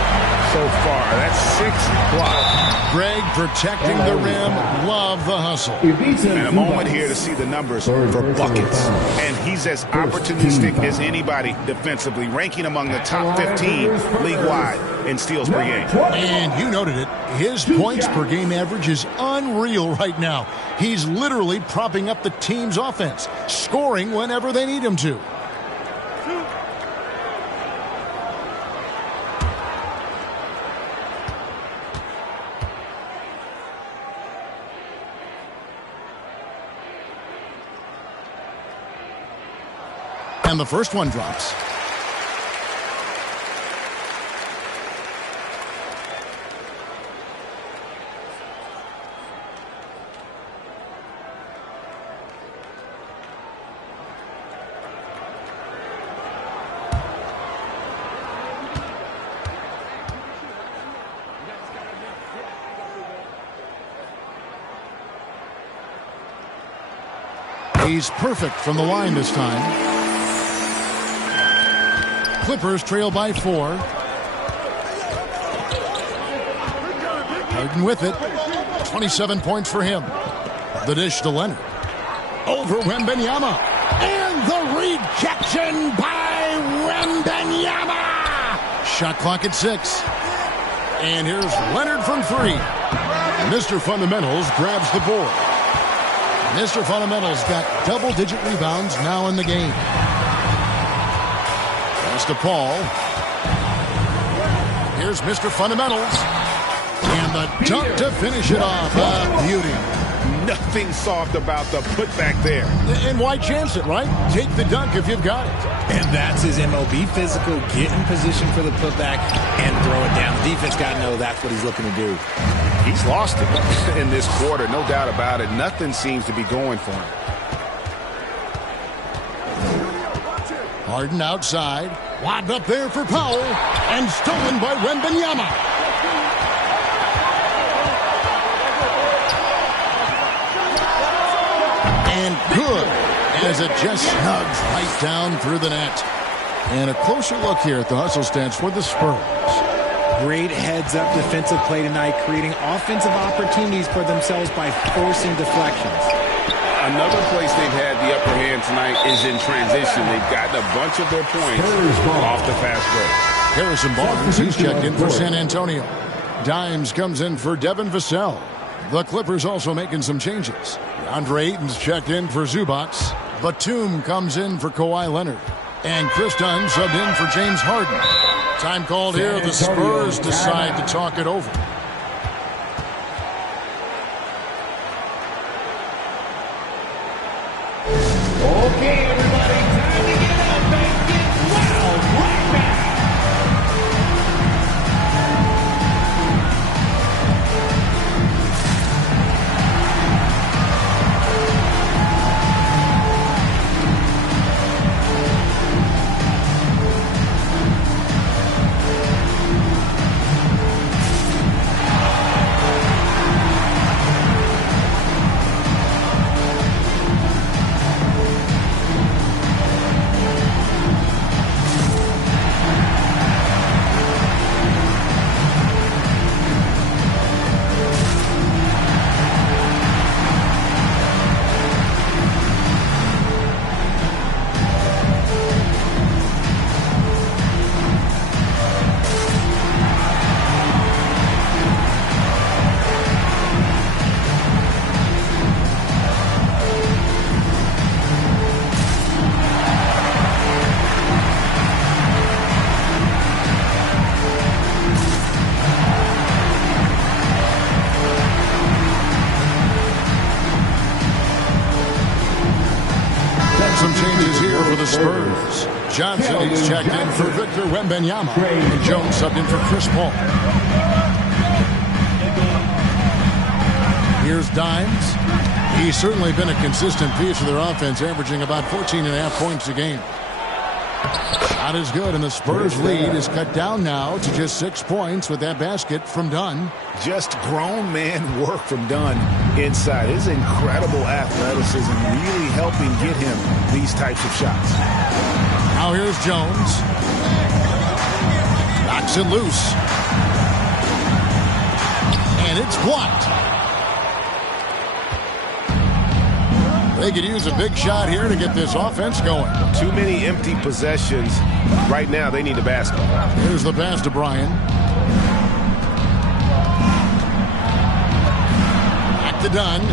so far. That's 6 blocks. Greg protecting the rim. Love the hustle. And a moment here to see the numbers for buckets. And he's as opportunistic as anybody defensively, ranking among the top 15 league-wide in steals per game. And you noted it. His points per game average is unreal right now. He's literally propping up the team's offense, scoring whenever they need him to. And the first one drops. He's perfect from the line this time. Clippers trail by 4. Harden with it. 27 points for him. The dish to Leonard. Over Wembanyama. And the rejection by Wembanyama. Shot clock at 6. And here's Leonard from 3. Mr. Fundamentals grabs the board. Mr. Fundamentals got double-digit rebounds now in the game. Pass to Paul. Here's Mr. Fundamentals. And the dunk to finish it off. A beauty. Nothing soft about the putback there. And why chance it, right? Take the dunk if you've got it. And that's his MO. Be physical, get in position for the putback, and throw it down. The defense got to know that's what he's looking to do. He's lost it in this quarter, no doubt about it. Nothing seems to be going for him. Harden outside. Lobbed up there for Powell. And stolen by Wembanyama. And good, as it just snugs right down through the net. And a closer look here at the hustle stats for the Spurs. Great heads-up defensive play tonight, creating offensive opportunities for themselves by forcing deflections. Another place they've had the upper hand tonight is in transition. They've gotten a bunch of their points off the fast break. Harrison Barnes, he's checked in for San Antonio. Dimes comes in for Devin Vassell. The Clippers also making some changes. Andre Ayton's checked in for Zubac. Batum comes in for Kawhi Leonard. And Chris Dunn subbed in for James Harden. Time called here. The Spurs decide to talk it over. Okay, everybody, time to get up and get wild right now. Some changes here for the Spurs. Johnson is checked in for Victor Wembanyama. And Jones subbed in for Chris Paul. Here's Dimes. He's certainly been a consistent piece of their offense, averaging about 14.5 points a game. Shot is good, and the Spurs lead is cut down now to just 6 points with that basket from Dunn. Just grown man work from Dunn inside. His incredible athleticism really helping get him these types of shots. Now here's Jones. Knocks it loose. And it's blocked. They could use a big shot here to get this offense going. Too many empty possessions. Right now, they need a basket. Here's the pass to Bryan. Back to Dunn.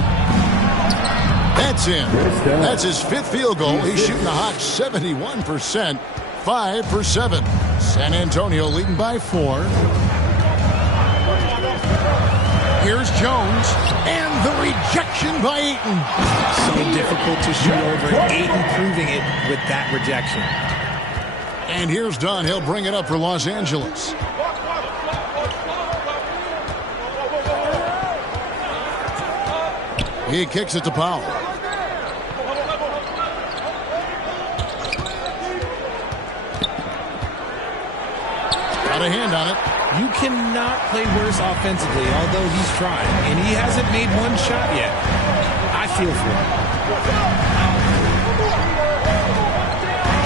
That's in. That's his 5th field goal. He's shooting a hot 71%. 5 for 7. San Antonio leading by 4. Here's Jones, and the rejection by Ayton. So difficult to shoot over. Ayton proving it with that rejection. And here's Dunn. He'll bring it up for Los Angeles. He kicks it to Powell. Got a hand on it. You cannot play worse offensively, although he's trying. And he hasn't made one shot yet. I feel for him.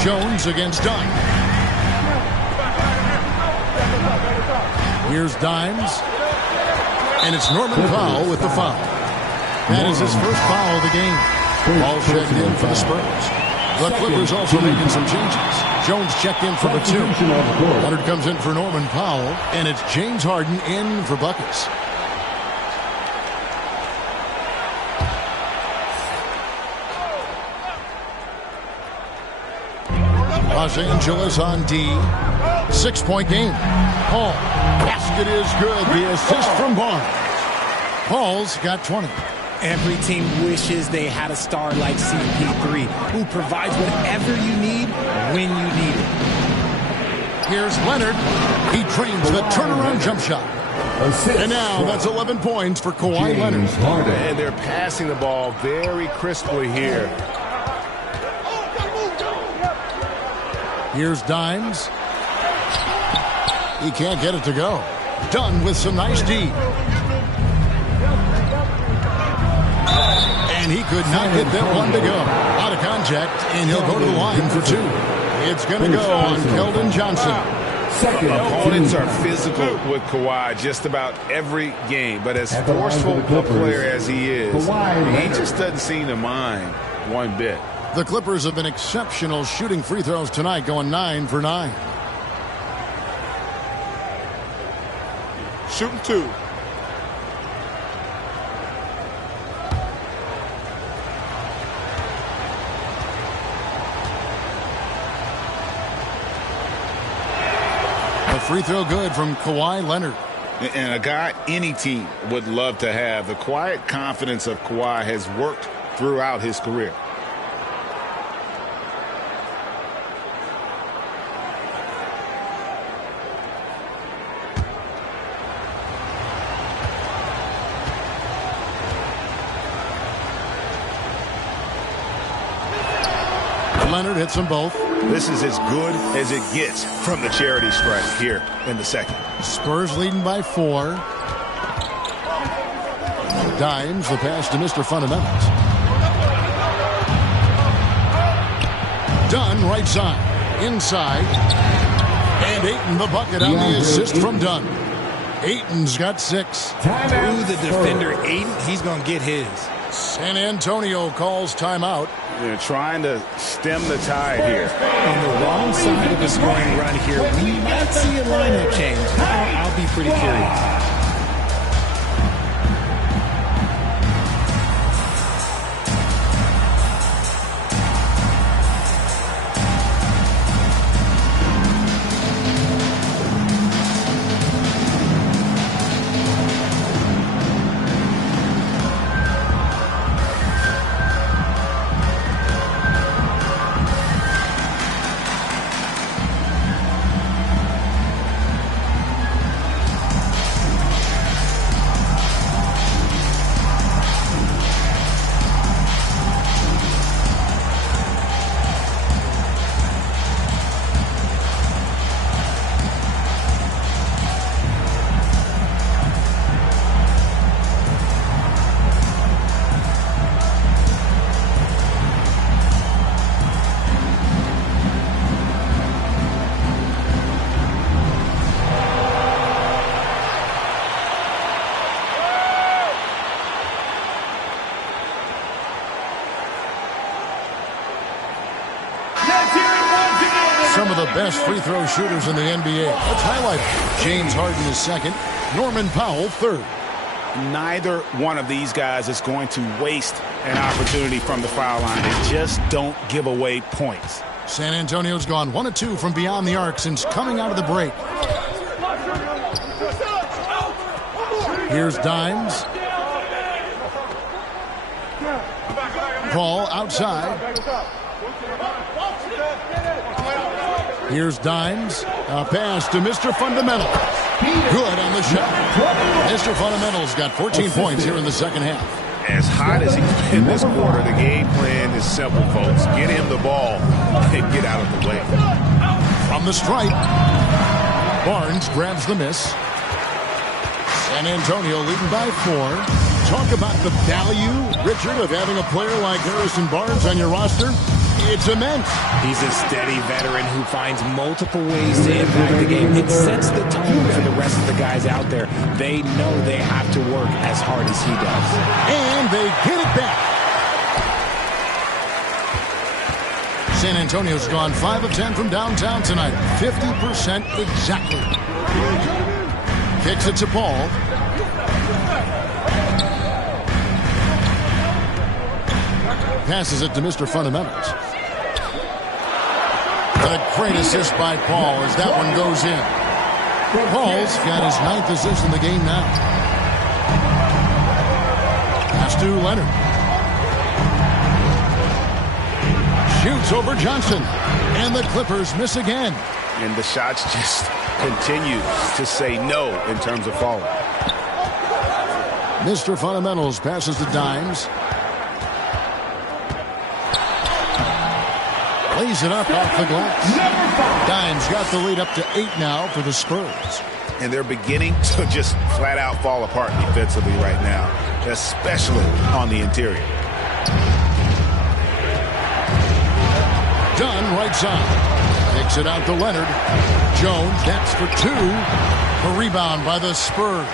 Jones against Dunn. Here's Dimes. And it's Norman Powell with the foul. That is his first foul of the game. Ball checked in for the Spurs. The Clippers also making some changes. Jones checked in for Batum. Leonard comes in for Norman Powell. And it's James Harden in for buckets. Los Angeles on D. 6-point game. Paul. Basket is good. The assist from Barnes. Paul's got 20. Every team wishes they had a star like CP3 who provides whatever you need when you need it. Here's Leonard. He trains the turnaround jump shot. And now that's 11 points for Kawhi Leonard. And they're passing the ball very crisply here. Here's Dimes. He can't get it to go. Dunn with some nice D. And he could not get that one to go. Out of contact, and he'll go to the line for two. It's going to go on Keldon Johnson. Opponents are physical with Kawhi just about every game, but as forceful a player as he is, he just doesn't seem to mind one bit. The Clippers have been exceptional shooting free throws tonight, going 9 for 9. Shooting 2. Free throw good from Kawhi Leonard. And a guy any team would love to have. The quiet confidence of Kawhi has worked throughout his career. Leonard hits them both. This is as good as it gets from the charity stripe here in the second. Spurs leading by 4. Dimes the pass to Mr. Fundamentals. Dunn right side. Inside. And Ayton the bucket on the assist from Dunn. Ayton's got 6. Through the defender, Ayton, he's going to get his. San Antonio calls timeout. They're trying to stem the tide here. On the wrong side of the scoring run here, we might see a lineup change. I'll be pretty curious. Some of the best free throw shooters in the NBA. Let's highlight it. James Harden is second. Norman Powell third. Neither one of these guys is going to waste an opportunity from the foul line. They just don't give away points. San Antonio's gone 1 of 2 from beyond the arc since coming out of the break. Here's Dimes. Paul outside. Here's Dimes. A pass to Mr. Fundamental. Good on the shot. Mr. Fundamental's got 14 points here in the second half. As hot as he's been this quarter, the game plan is simple, folks. Get him the ball and get out of the way. From the stripe, Barnes grabs the miss. San Antonio leading by 4. Talk about the value, Richard, of having a player like Harrison Barnes on your roster. It's immense. He's a steady veteran who finds multiple ways to impact the game. It sets the tone for the rest of the guys out there. They know they have to work as hard as he does. And they get it back. San Antonio's gone 5 of 10 from downtown tonight. 50% exactly. Kicks it to Paul. Passes it to Mr. Fundamentals. And a great assist by Paul as that one goes in. Paul's got his 9th assist in the game now. Pass to Leonard. Shoots over Johnson. And the Clippers miss again. And the shots just continue to say no in terms of falling. Mr. Fundamentals passes to Dimes. Lays it up off the glass. Dimes got the lead up to 8 now for the Spurs. And they're beginning to just flat out fall apart defensively right now, especially on the interior. Dunn right side. Takes it out to Leonard. Jones gets for 2. A rebound by the Spurs.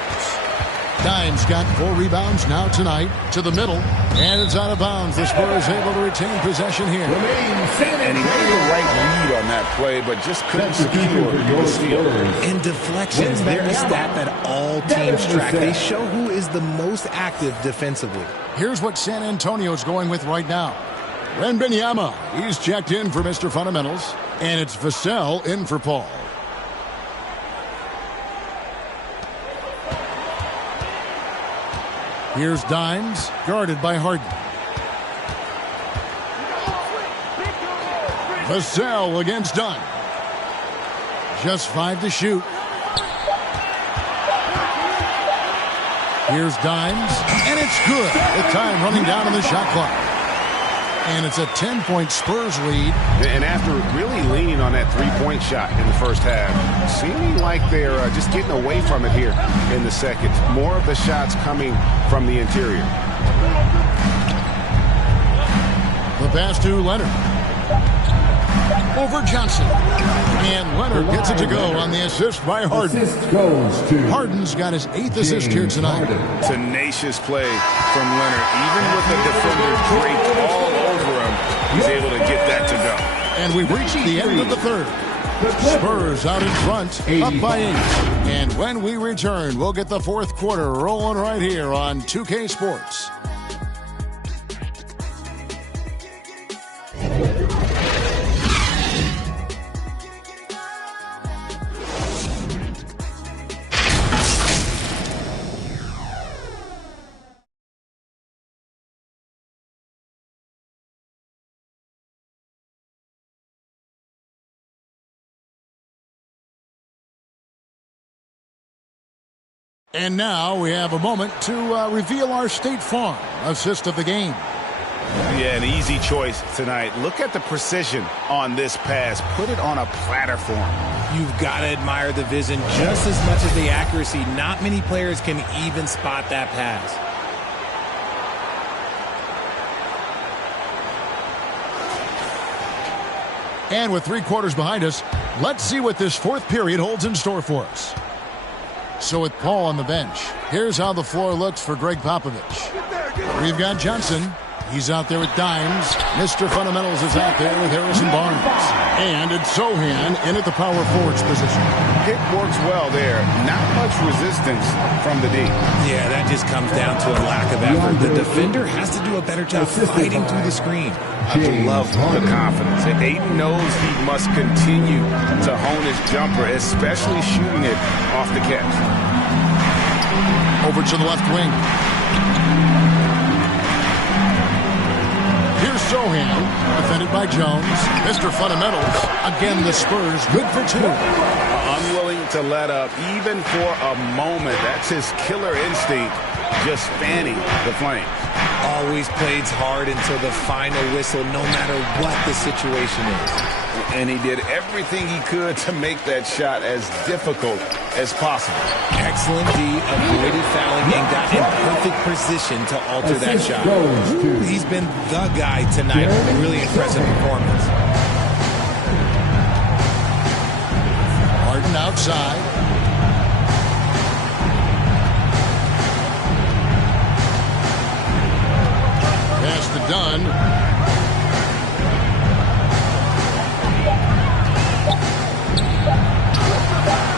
Dimes got 4 rebounds now tonight to the middle. And it's out of bounds. The Spurs able to retain possession here. And he made the right read on that play, but just couldn't secure the steal. And deflections, they're a stat that all teams track. They show who is the most active defensively. Here's what San Antonio's going with right now. Wembanyama, he's checked in for Mr. Fundamentals. And it's Vassell in for Paul. Here's Dimes, guarded by Harden. Vassell against Dunn. Just 5 to shoot. Here's Dimes, and it's good. With time running down on the shot clock. And it's a 10-point Spurs lead. And after really leaning on that three-point shot in the first half, seeming like they're just getting away from it here in the second. More of the shots coming from the interior. The pass to Leonard. Over Johnson. And Leonard gets it to go on the assist by Harden. Assist goes to Harden's got his 8th assist here tonight. Tenacious play from Leonard. Even with the defender draped all over him, he's able to get that to go. And we've reached the end of the third. Spurs out in front, up by 8. And when we return, we'll get the fourth quarter rolling right here on 2K Sports. And now we have a moment to reveal our State Farm assist of the game. Yeah, an easy choice tonight. Look at the precision on this pass. Put it on a platter form. You've got to admire the vision just as much as the accuracy. Not many players can even spot that pass. And with 3 quarters behind us, let's see what this fourth period holds in store for us. So with Paul on the bench, here's how the floor looks for Greg Popovich. We've got Johnson. He's out there with Dimes. Mr. Fundamentals is out there with Harrison Barnes. And it's Sohan in at the power forwards position. Pick works well there. Not much resistance from the D. Yeah, that just comes down to a lack of effort. The defender has to do a better job fighting through the screen. I love the confidence. Aiden knows he must continue to hone his jumper, especially shooting it off the catch. Over to the left wing. Here's Sohan, defended by Jones. Mr. Fundamentals. Again, the Spurs, good for 2. Unwilling to let up, even for a moment. That's his killer instinct, just fanning the flames. Always plays hard until the final whistle, no matter what the situation is. And he did everything he could to make that shot as difficult as possible. Excellent D, avoided fouling and got in perfect position to alter that shot. Ooh, he's been the guy tonight. Really impressive performance. Harden outside. Pass to Dunn.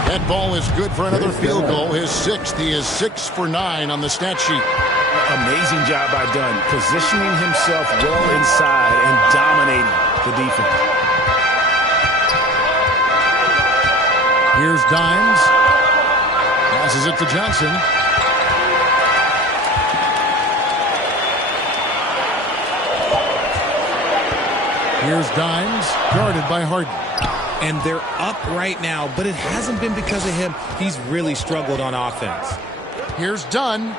That ball is good for another field goal. His 6th. He is 6 for 9 on the stat sheet. Amazing job by Dunn, positioning himself well inside and dominating the defense. Here's Dimes. Passes it to Johnson. Here's Dimes, guarded by Harden. And they're up right now, but it hasn't been because of him. He's really struggled on offense. Here's Dunn.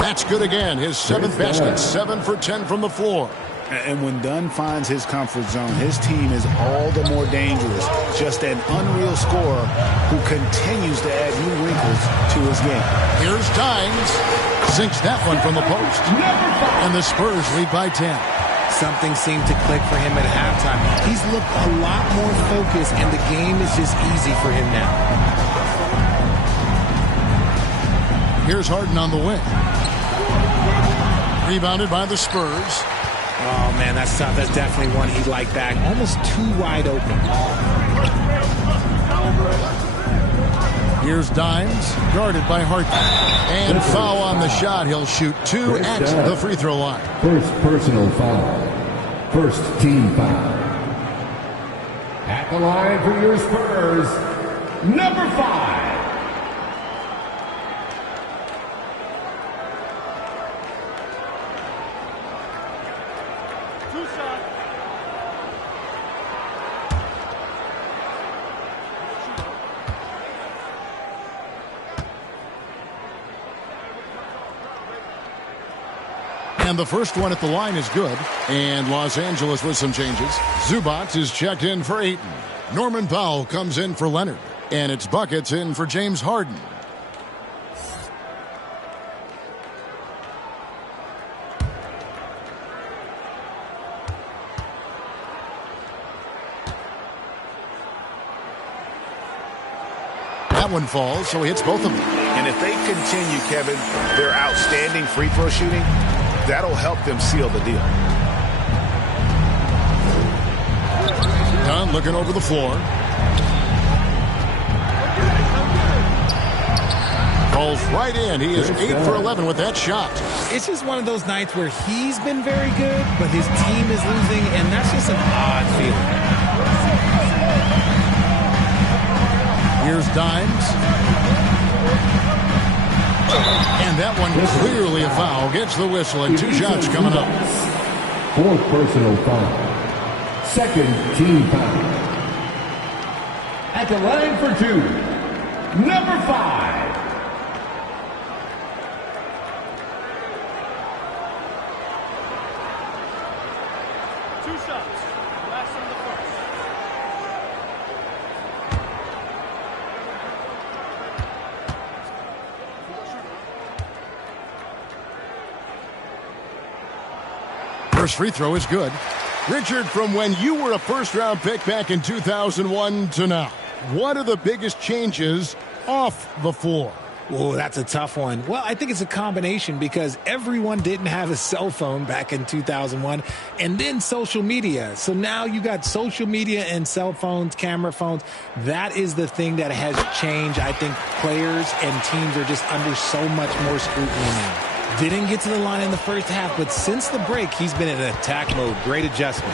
That's good again. His 7th basket, 7 for 10 from the floor. And when Dunn finds his comfort zone, his team is all the more dangerous. Just an unreal scorer who continues to add new wrinkles to his game. Here's Dimes. Sinks that one from the post. And the Spurs lead by 10. Something seemed to click for him at halftime. He's looked a lot more focused, and the game is just easy for him now. Here's Harden on the wing. Rebounded by the Spurs. Oh, man, that's tough. That's definitely one he'd like back. Almost too wide open. Here's Dimes, guarded by Harden. And foul on the shot. He'll shoot 2 at the free throw line. First personal foul. First team foul. At the line for your Spurs, number 5. And the first one at the line is good. And Los Angeles with some changes. Zubac is checked in for Ayton. Norman Powell comes in for Leonard. And it's buckets in for James Harden. That one falls, so he hits both of them. And if they continue, Kevin, their outstanding free throw shooting, that'll help them seal the deal. Dunn looking over the floor. Falls right in. He is 8 for 11 with that shot. It's just one of those nights where he's been very good, but his team is losing, and that's just an odd feeling. Here's Dimes. And that one clearly a foul. Gets the whistle, and 2 shots coming up. 4th personal foul. 2nd team foul. At the line for 2, number 5. First free throw is good. Richard, from when you were a first-round pick back in 2001 to now, what are the biggest changes off the floor? Oh, that's a tough one. Well, I think it's a combination because everyone didn't have a cell phone back in 2001 and then social media. So now you got social media and cell phones, camera phones. That is the thing that has changed. I think players and teams are just under so much more scrutiny now. Didn't get to the line in the first half, but since the break, he's been in attack mode. Great adjustment.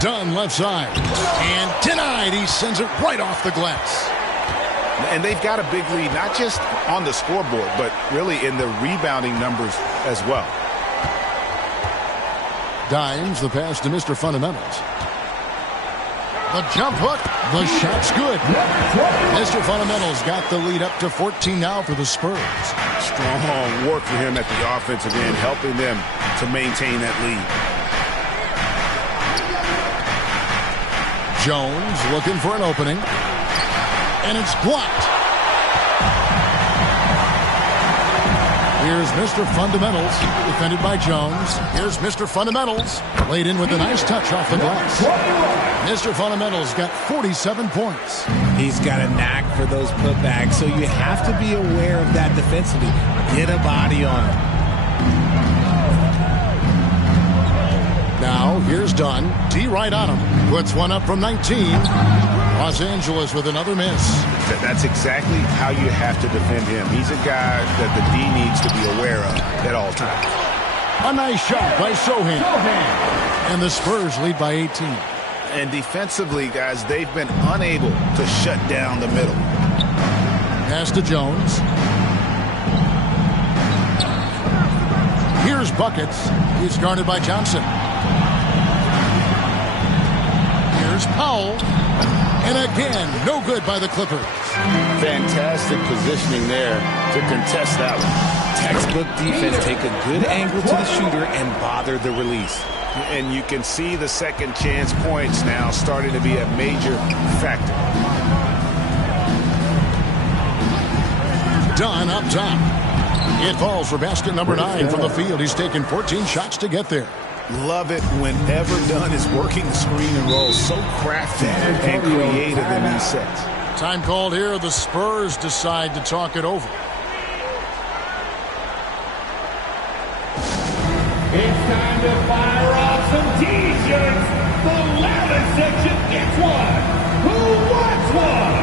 Dunn left side. And denied. He sends it right off the glass. And they've got a big lead, not just on the scoreboard, but really in the rebounding numbers as well. Dimes, the pass to Mr. Fundamentals. The jump hook. The shot's good. Mr. Fundamentals got the lead up to 14 now for the Spurs. Strong work for him at the offensive end, helping them to maintain that lead. Jones looking for an opening. And it's blocked. Here's Mr. Fundamentals, defended by Jones. Here's Mr. Fundamentals, laid in with a nice touch off the glass. Mr. Fundamentals got 47 points. He's got a knack for those putbacks, so you have to be aware of that defensively. Get a body on him. Now, here's Dunn. D right on him. Puts one up from 19. Los Angeles with another miss. That's exactly how you have to defend him. He's a guy that the D needs to be aware of at all times. A nice shot by Sohan. And the Spurs lead by 18. And defensively, guys, they've been unable to shut down the middle. Pass to Jones. Here's Buckets. He's guarded by Johnson. Here's Powell. And again, no good by the Clippers. Fantastic positioning there to contest that one. Textbook defense. Take a good angle to the shooter and bother the release. And you can see the second chance points now starting to be a major factor. Dunn up top. It falls for basket number 9 from the field. He's taken 14 shots to get there. Love it whenever Dunn is working the screen and roll. So crafty and creative in these sets. Time called here. The Spurs decide to talk it over. It's time to fire off some T-shirts. The loudest section gets one. Who wants one?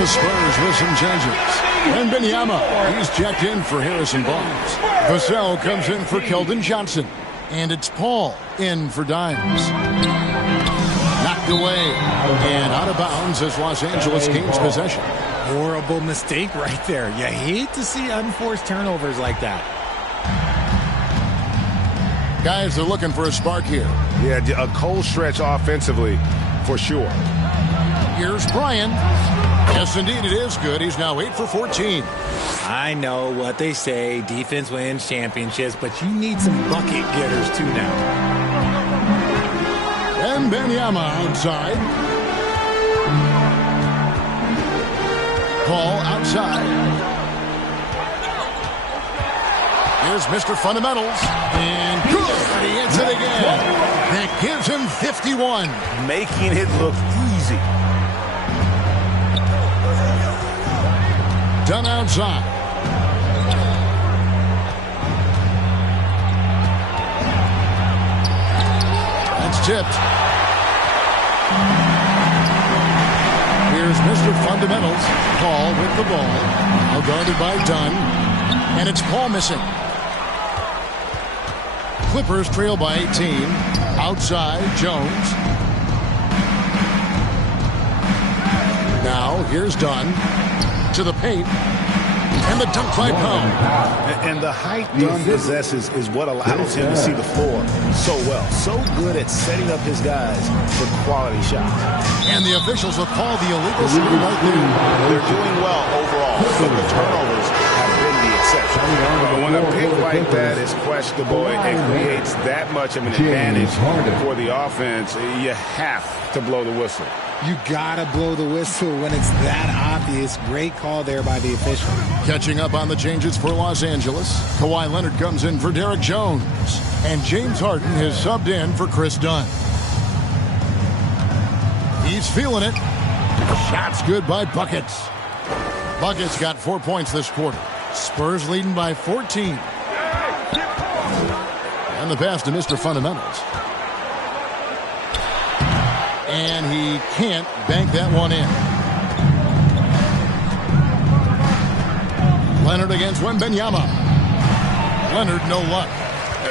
The Spurs with some changes. And Benyama, he's checked in for Harrison Barnes. Vassell comes in for Keldon Johnson. And it's Paul in for Dimes. Knocked away and out of bounds as Los Angeles gains possession. Horrible mistake right there. You hate to see unforced turnovers like that. Guys are looking for a spark here. Yeah, a cold stretch offensively for sure. Here's Bryant. Yes, indeed, it is good. He's now 8 for 14. I know what they say. Defense wins championships, but you need some bucket getters too now. And Benyama outside. Paul outside. Here's Mr. Fundamentals. And good. He hits it again. That gives him 51. Making it look easy. Done outside. That's tipped. Here's Mr. Fundamentals. Paul with the ball. Now guarded by Dunn. And it's Paul missing. Clippers trail by 18. Outside, Jones. Now, here's Dunn. To the paint. And the dunk by Powell. And the height Dunn possesses is what allows him to see the floor so well. So good at setting up his guys for quality shots. And the officials will call the illegal shot right there. They're doing well overall, but the turnovers have been the exception. But when a pick like that is questionable and creates that much of an advantage for the offense, you have to blow the whistle. You gotta blow the whistle when it's that obvious. Great call there by the official. Catching up on the changes for Los Angeles. Kawhi Leonard comes in for Derek Jones. And James Harden has subbed in for Chris Dunn. He's feeling it. Shots good by Buckets. Buckets got 4 points this quarter. Spurs leading by 14. And the pass to Mr. Fundamentals. And he can't bank that one in. Leonard against Wembanyama. Leonard, no luck.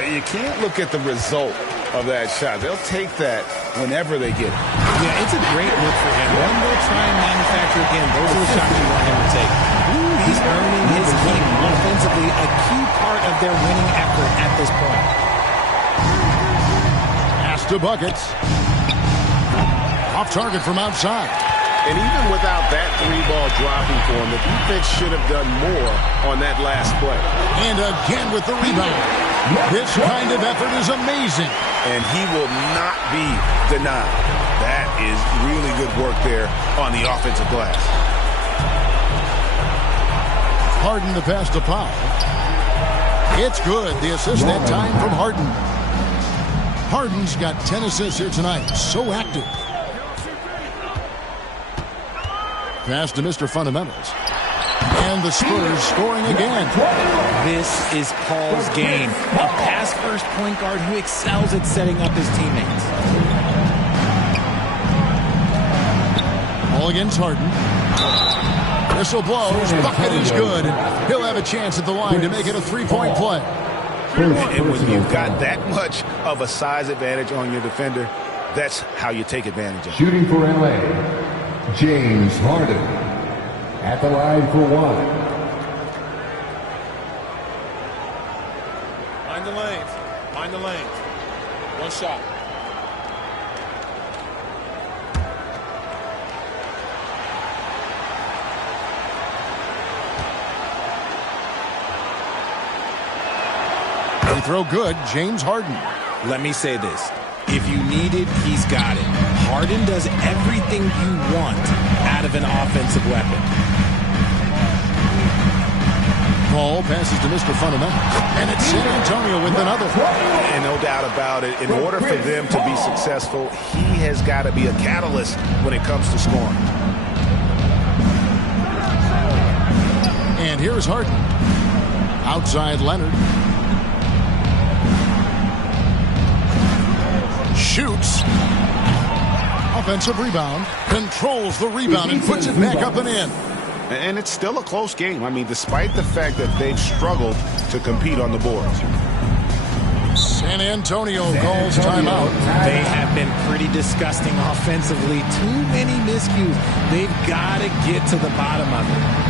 You can't look at the result of that shot. They'll take that whenever they get it. Yeah, it's a great look for him. One more try and manufacture again. Those are the shots you want him to take. He's earning his keep offensively, a key part of their winning effort at this point. Pass to Buckets. Off target from outside. And even without that 3-ball dropping for him, the defense should have done more on that last play. And again with the rebound. This kind of effort is amazing. And he will not be denied. That is really good work there on the offensive glass. Harden to pass to Powell. It's good. The assist that time from Harden. Harden's got 10 assists here tonight. So active. Pass to Mr. Fundamentals. And the Spurs scoring again. This is Paul's game. A pass-first point guard who excels at setting up his teammates. Ball against Harden. Whistle blows. Bucket is good. He'll have a chance at the line to make it a 3-point play. And when you've got that much of a size advantage on your defender, that's how you take advantage of it. Shooting for LA, James Harden. At the line for one. Mind the lanes. Mind the lanes. One shot. They throw good. James Harden. Let me say this. If you need it, he's got it. Harden does everything you want out of an offensive weapon. Ball passes to Mr. Fundamentals. And it's San Antonio with another. And no doubt about it, in order for them to be successful, he has got to be a catalyst when it comes to scoring. And here's Harden. Outside Leonard. Shoots. Offensive rebound. Controls the rebound and puts it back up and in. And it's still a close game. I mean, despite the fact that they've struggled to compete on the boards. San Antonio calls timeout. They have been pretty disgusting offensively. Too many miscues. They've got to get to the bottom of it.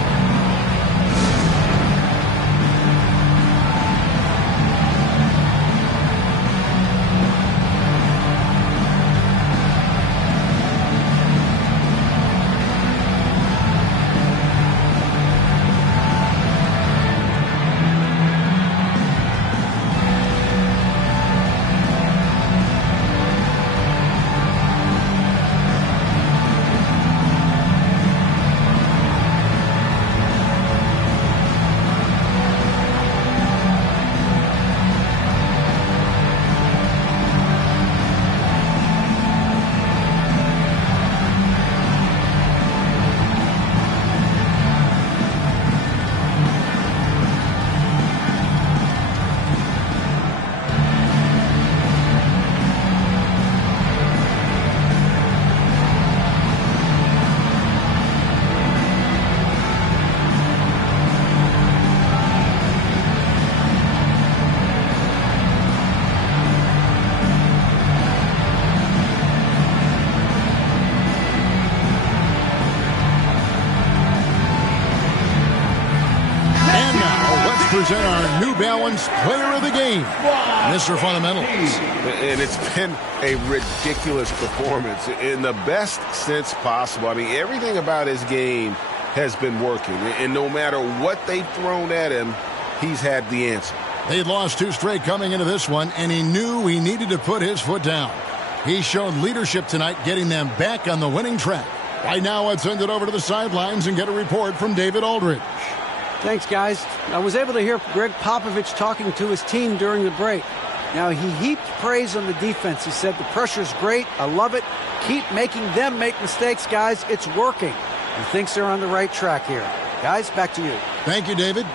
Present our New Balance Player of the Game, Mr. Fundamentals. And it's been a ridiculous performance in the best sense possible. I mean, everything about his game has been working. And no matter what they've thrown at him, he's had the answer. They'd lost 2 straight coming into this one, and he knew he needed to put his foot down. He showed leadership tonight, getting them back on the winning track. Right now, let's send it over to the sidelines and get a report from David Aldridge. Thanks, guys. I was able to hear Greg Popovich talking to his team during the break. Now, he heaped praise on the defense. He said, the pressure's great. I love it. Keep making them make mistakes, guys. It's working. He thinks they're on the right track here. Guys, back to you. Thank you, David.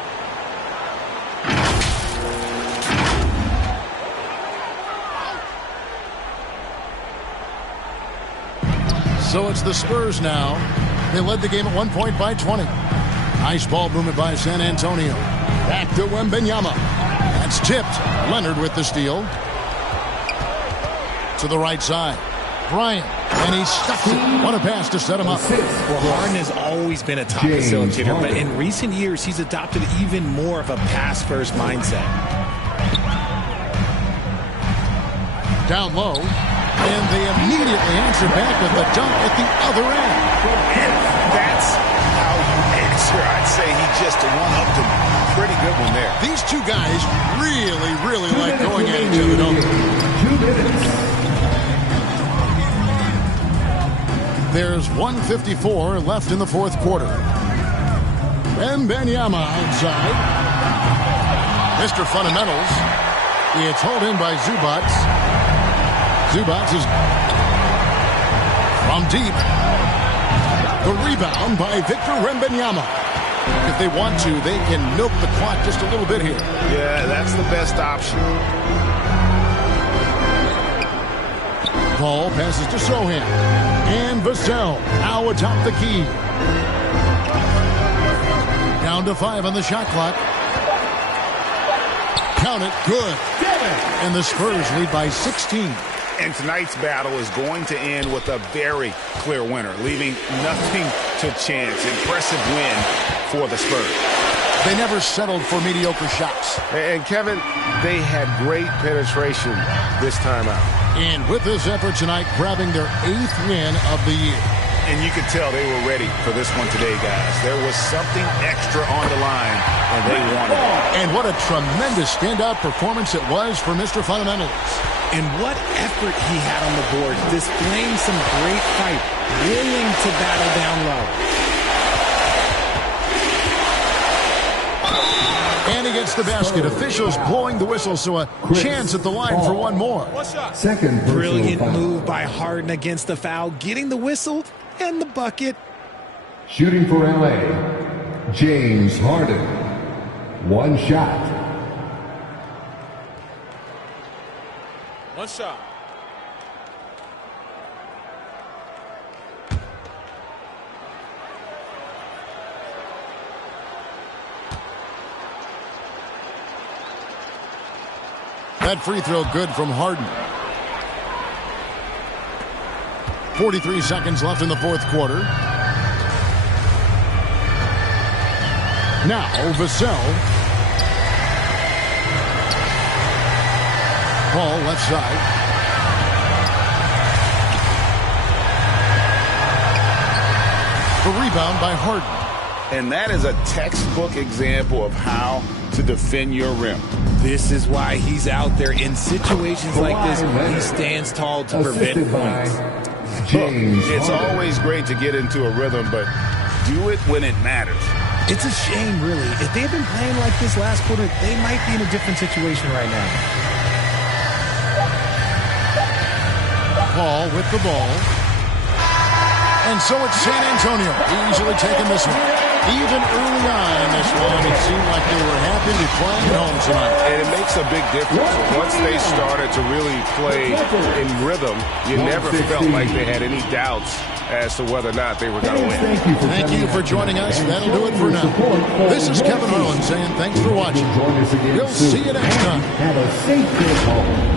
So it's the Spurs now. They led the game at 1 point by 20. Nice ball movement by San Antonio. Back to Wembanyama. That's tipped. Leonard with the steal. To the right side. Bryant. And he stuffs it. What a pass to set him up. Well, Harden has always been a top facilitator, but in recent years, he's adopted even more of a pass-first mindset. Down low. And they immediately answer back with the dunk at the other end. And that's how you answer. I'd say he just one-upped him. Pretty good one there. These two guys really like going at each other, don't they? 2 minutes. There's 1:54 left in the fourth quarter. Wembanyama outside. Mr. Fundamentals. It's hauled in by Zubac. Zubac is from deep. The rebound by Victor Wembanyama. If they want to, they can milk the clock just a little bit here. Yeah, that's the best option. Ball passes to Sohan. And Vassell now atop the key. Down to 5 on the shot clock. Count it. Good. And the Spurs lead by 16. And tonight's battle is going to end with a very clear winner, leaving nothing to chance. Impressive win for the Spurs. They never settled for mediocre shots. And Kevin, they had great penetration this time out. And with this effort tonight, grabbing their 8th win of the year. And you could tell they were ready for this one today, guys. There was something extra on the line, and they wanted it. And what a tremendous standout performance it was for Mr. Fundamentals. And what effort he had on the board, displaying some great fight, willing to battle down low. And he gets the basket. Officials blowing the whistle, so a chance at the line for one more. Second Brilliant foul. move by Harden against the foul, getting the whistle and the bucket. Shooting for LA, James Harden. One shot. One shot. That free throw good from Harden. 43 seconds left in the fourth quarter. Now, Vassell. Ball left side. The rebound by Harden. And that is a textbook example of how to defend your rim. This is why he's out there in situations like this. He stands tall to prevent points. James It's Harden. always great to get into a rhythm, but do it when it matters. It's a shame, really. If they had been playing like this last quarter, they might be in a different situation right now. Paul with the ball. And so it's San Antonio easily taking this one. Even early on in this one, it seemed like they were happy to be playing at home tonight. And it makes a big difference. Once they started to really play in rhythm, you never felt like they had any doubts as to whether or not they were going to win. Thank you for joining us. That'll do it for now. This is Kevin Harlan saying thanks for watching. We'll see you next time. Have a safe trip home.